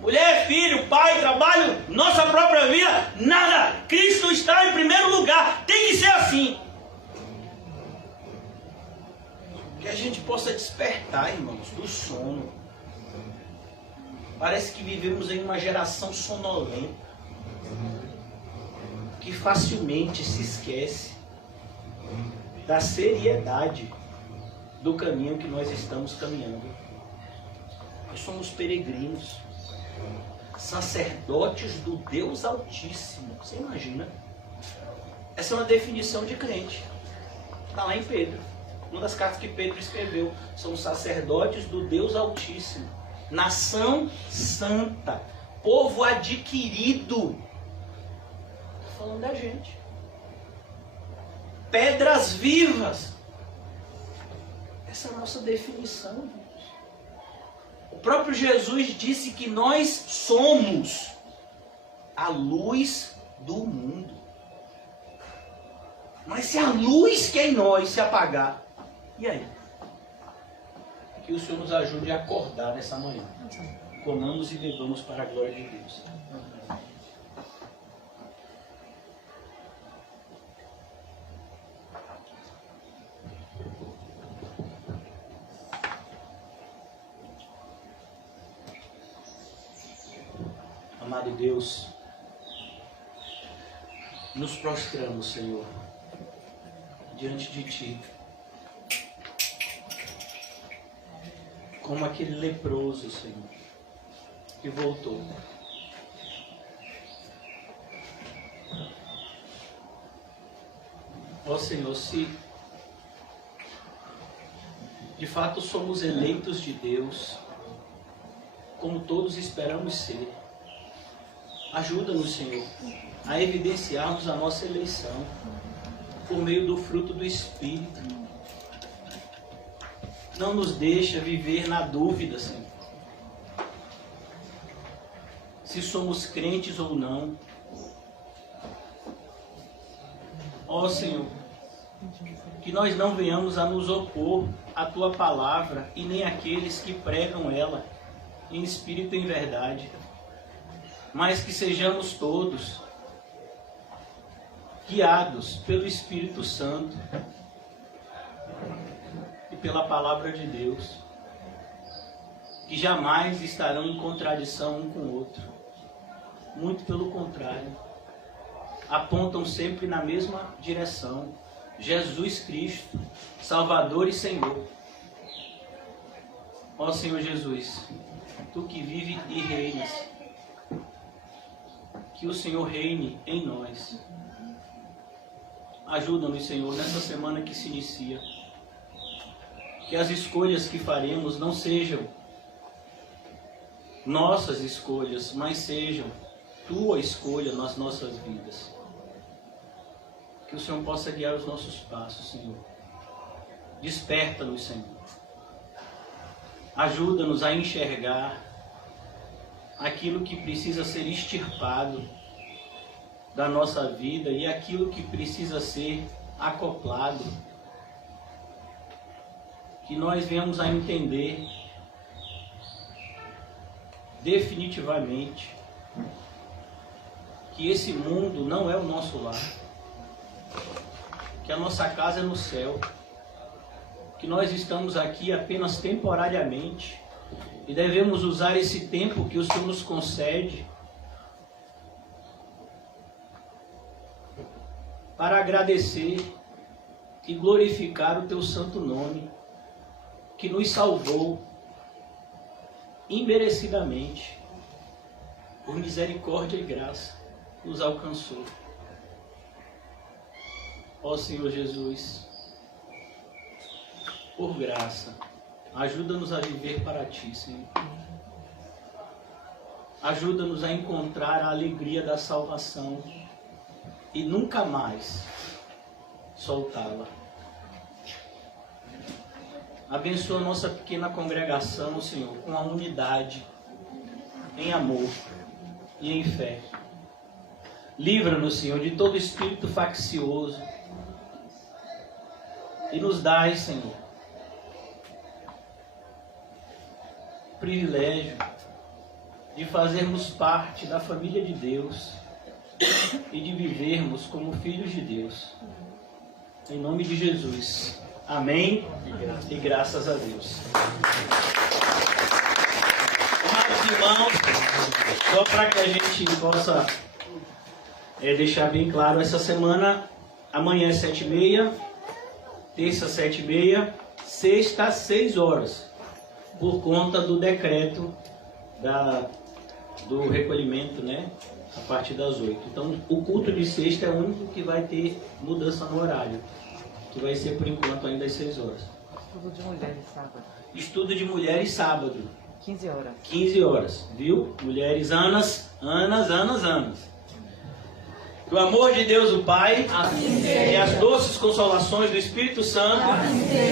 Mulher, filho, pai, trabalho, nossa própria vida, nada. Cristo está em primeiro lugar. Tem que ser assim. Que a gente possa despertar, irmãos, do sono. Parece que vivemos em uma geração sonolenta, que facilmente se esquece da seriedade do caminho que nós estamos caminhando. Nós somos peregrinos, sacerdotes do Deus Altíssimo. Você imagina? Essa é uma definição de crente. Está lá em Pedro. Uma das cartas que Pedro escreveu. São sacerdotes do Deus Altíssimo. Nação santa. Povo adquirido. Está falando da gente. Pedras vivas. Essa é a nossa definição. O próprio Jesus disse que nós somos a luz do mundo. Mas se a luz que é em nós se apagar, e aí? Que o Senhor nos ajude a acordar nessa manhã. Comamos e bebamos para a glória de Deus. Amado Deus, nos prostramos, Senhor, diante de Ti, como aquele leproso, Senhor, que voltou. Ó Senhor, se de fato somos eleitos de Deus, como todos esperamos ser, ajuda-nos, Senhor, a evidenciarmos a nossa eleição por meio do fruto do Espírito. Não nos deixa viver na dúvida, Senhor, se somos crentes ou não. Ó Senhor, que nós não venhamos a nos opor à Tua palavra e nem àqueles que pregam ela em espírito e em verdade, mas que sejamos todos guiados pelo Espírito Santo e pela palavra de Deus, que jamais estarão em contradição um com o outro. Muito pelo contrário, apontam sempre na mesma direção: Jesus Cristo, Salvador e Senhor. Ó Senhor Jesus, Tu que vive e reinas, que o Senhor reine em nós. Ajuda-nos, Senhor, nessa semana que se inicia, que as escolhas que faremos não sejam nossas escolhas, mas sejam Tua escolha nas nossas vidas. Que o Senhor possa guiar os nossos passos, Senhor. Desperta-nos, Senhor. Ajuda-nos a enxergar aquilo que precisa ser extirpado da nossa vida e aquilo que precisa ser acoplado. Que nós venhamos a entender definitivamente que esse mundo não é o nosso lar, que a nossa casa é no céu, que nós estamos aqui apenas temporariamente e devemos usar esse tempo que o Senhor nos concede para agradecer e glorificar o Teu santo nome, que nos salvou imerecidamente, por misericórdia e graça, nos alcançou. Ó Senhor Jesus, por graça, ajuda-nos a viver para Ti, Senhor. Ajuda-nos a encontrar a alegria da salvação e nunca mais soltá-la. Abençoa a nossa pequena congregação, Senhor, com a unidade, em amor e em fé. Livra-nos, Senhor, de todo espírito faccioso e nos dai, Senhor, o privilégio de fazermos parte da família de Deus e de vivermos como filhos de Deus. Em nome de Jesus. Amém e graças a Deus. Amados irmãos, só para que a gente possa deixar bem claro, essa semana, amanhã é 7h30, terça 7h30, sexta 6 horas, por conta do decreto do recolhimento, né? A partir das 8. Então, o culto de sexta é o único que vai ter mudança no horário, que vai ser por enquanto ainda às 6 horas. Estudo de mulheres sábado. Estudo de mulheres sábado. 15 horas. 15 horas, viu? Mulheres anas. Que o amor de Deus o Pai, e as doces consolações do Espírito Santo,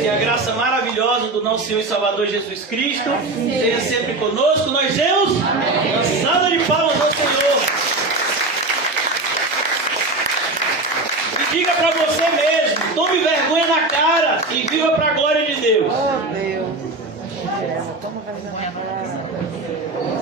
e a graça maravilhosa do nosso Senhor e Salvador Jesus Cristo, seja sempre conosco. Nós temos uma salva de palmas ao Senhor. E diga para você mesmo, tome vergonha na cara e viva para a glória de Deus. Oh Deus, toma vergonha na cara.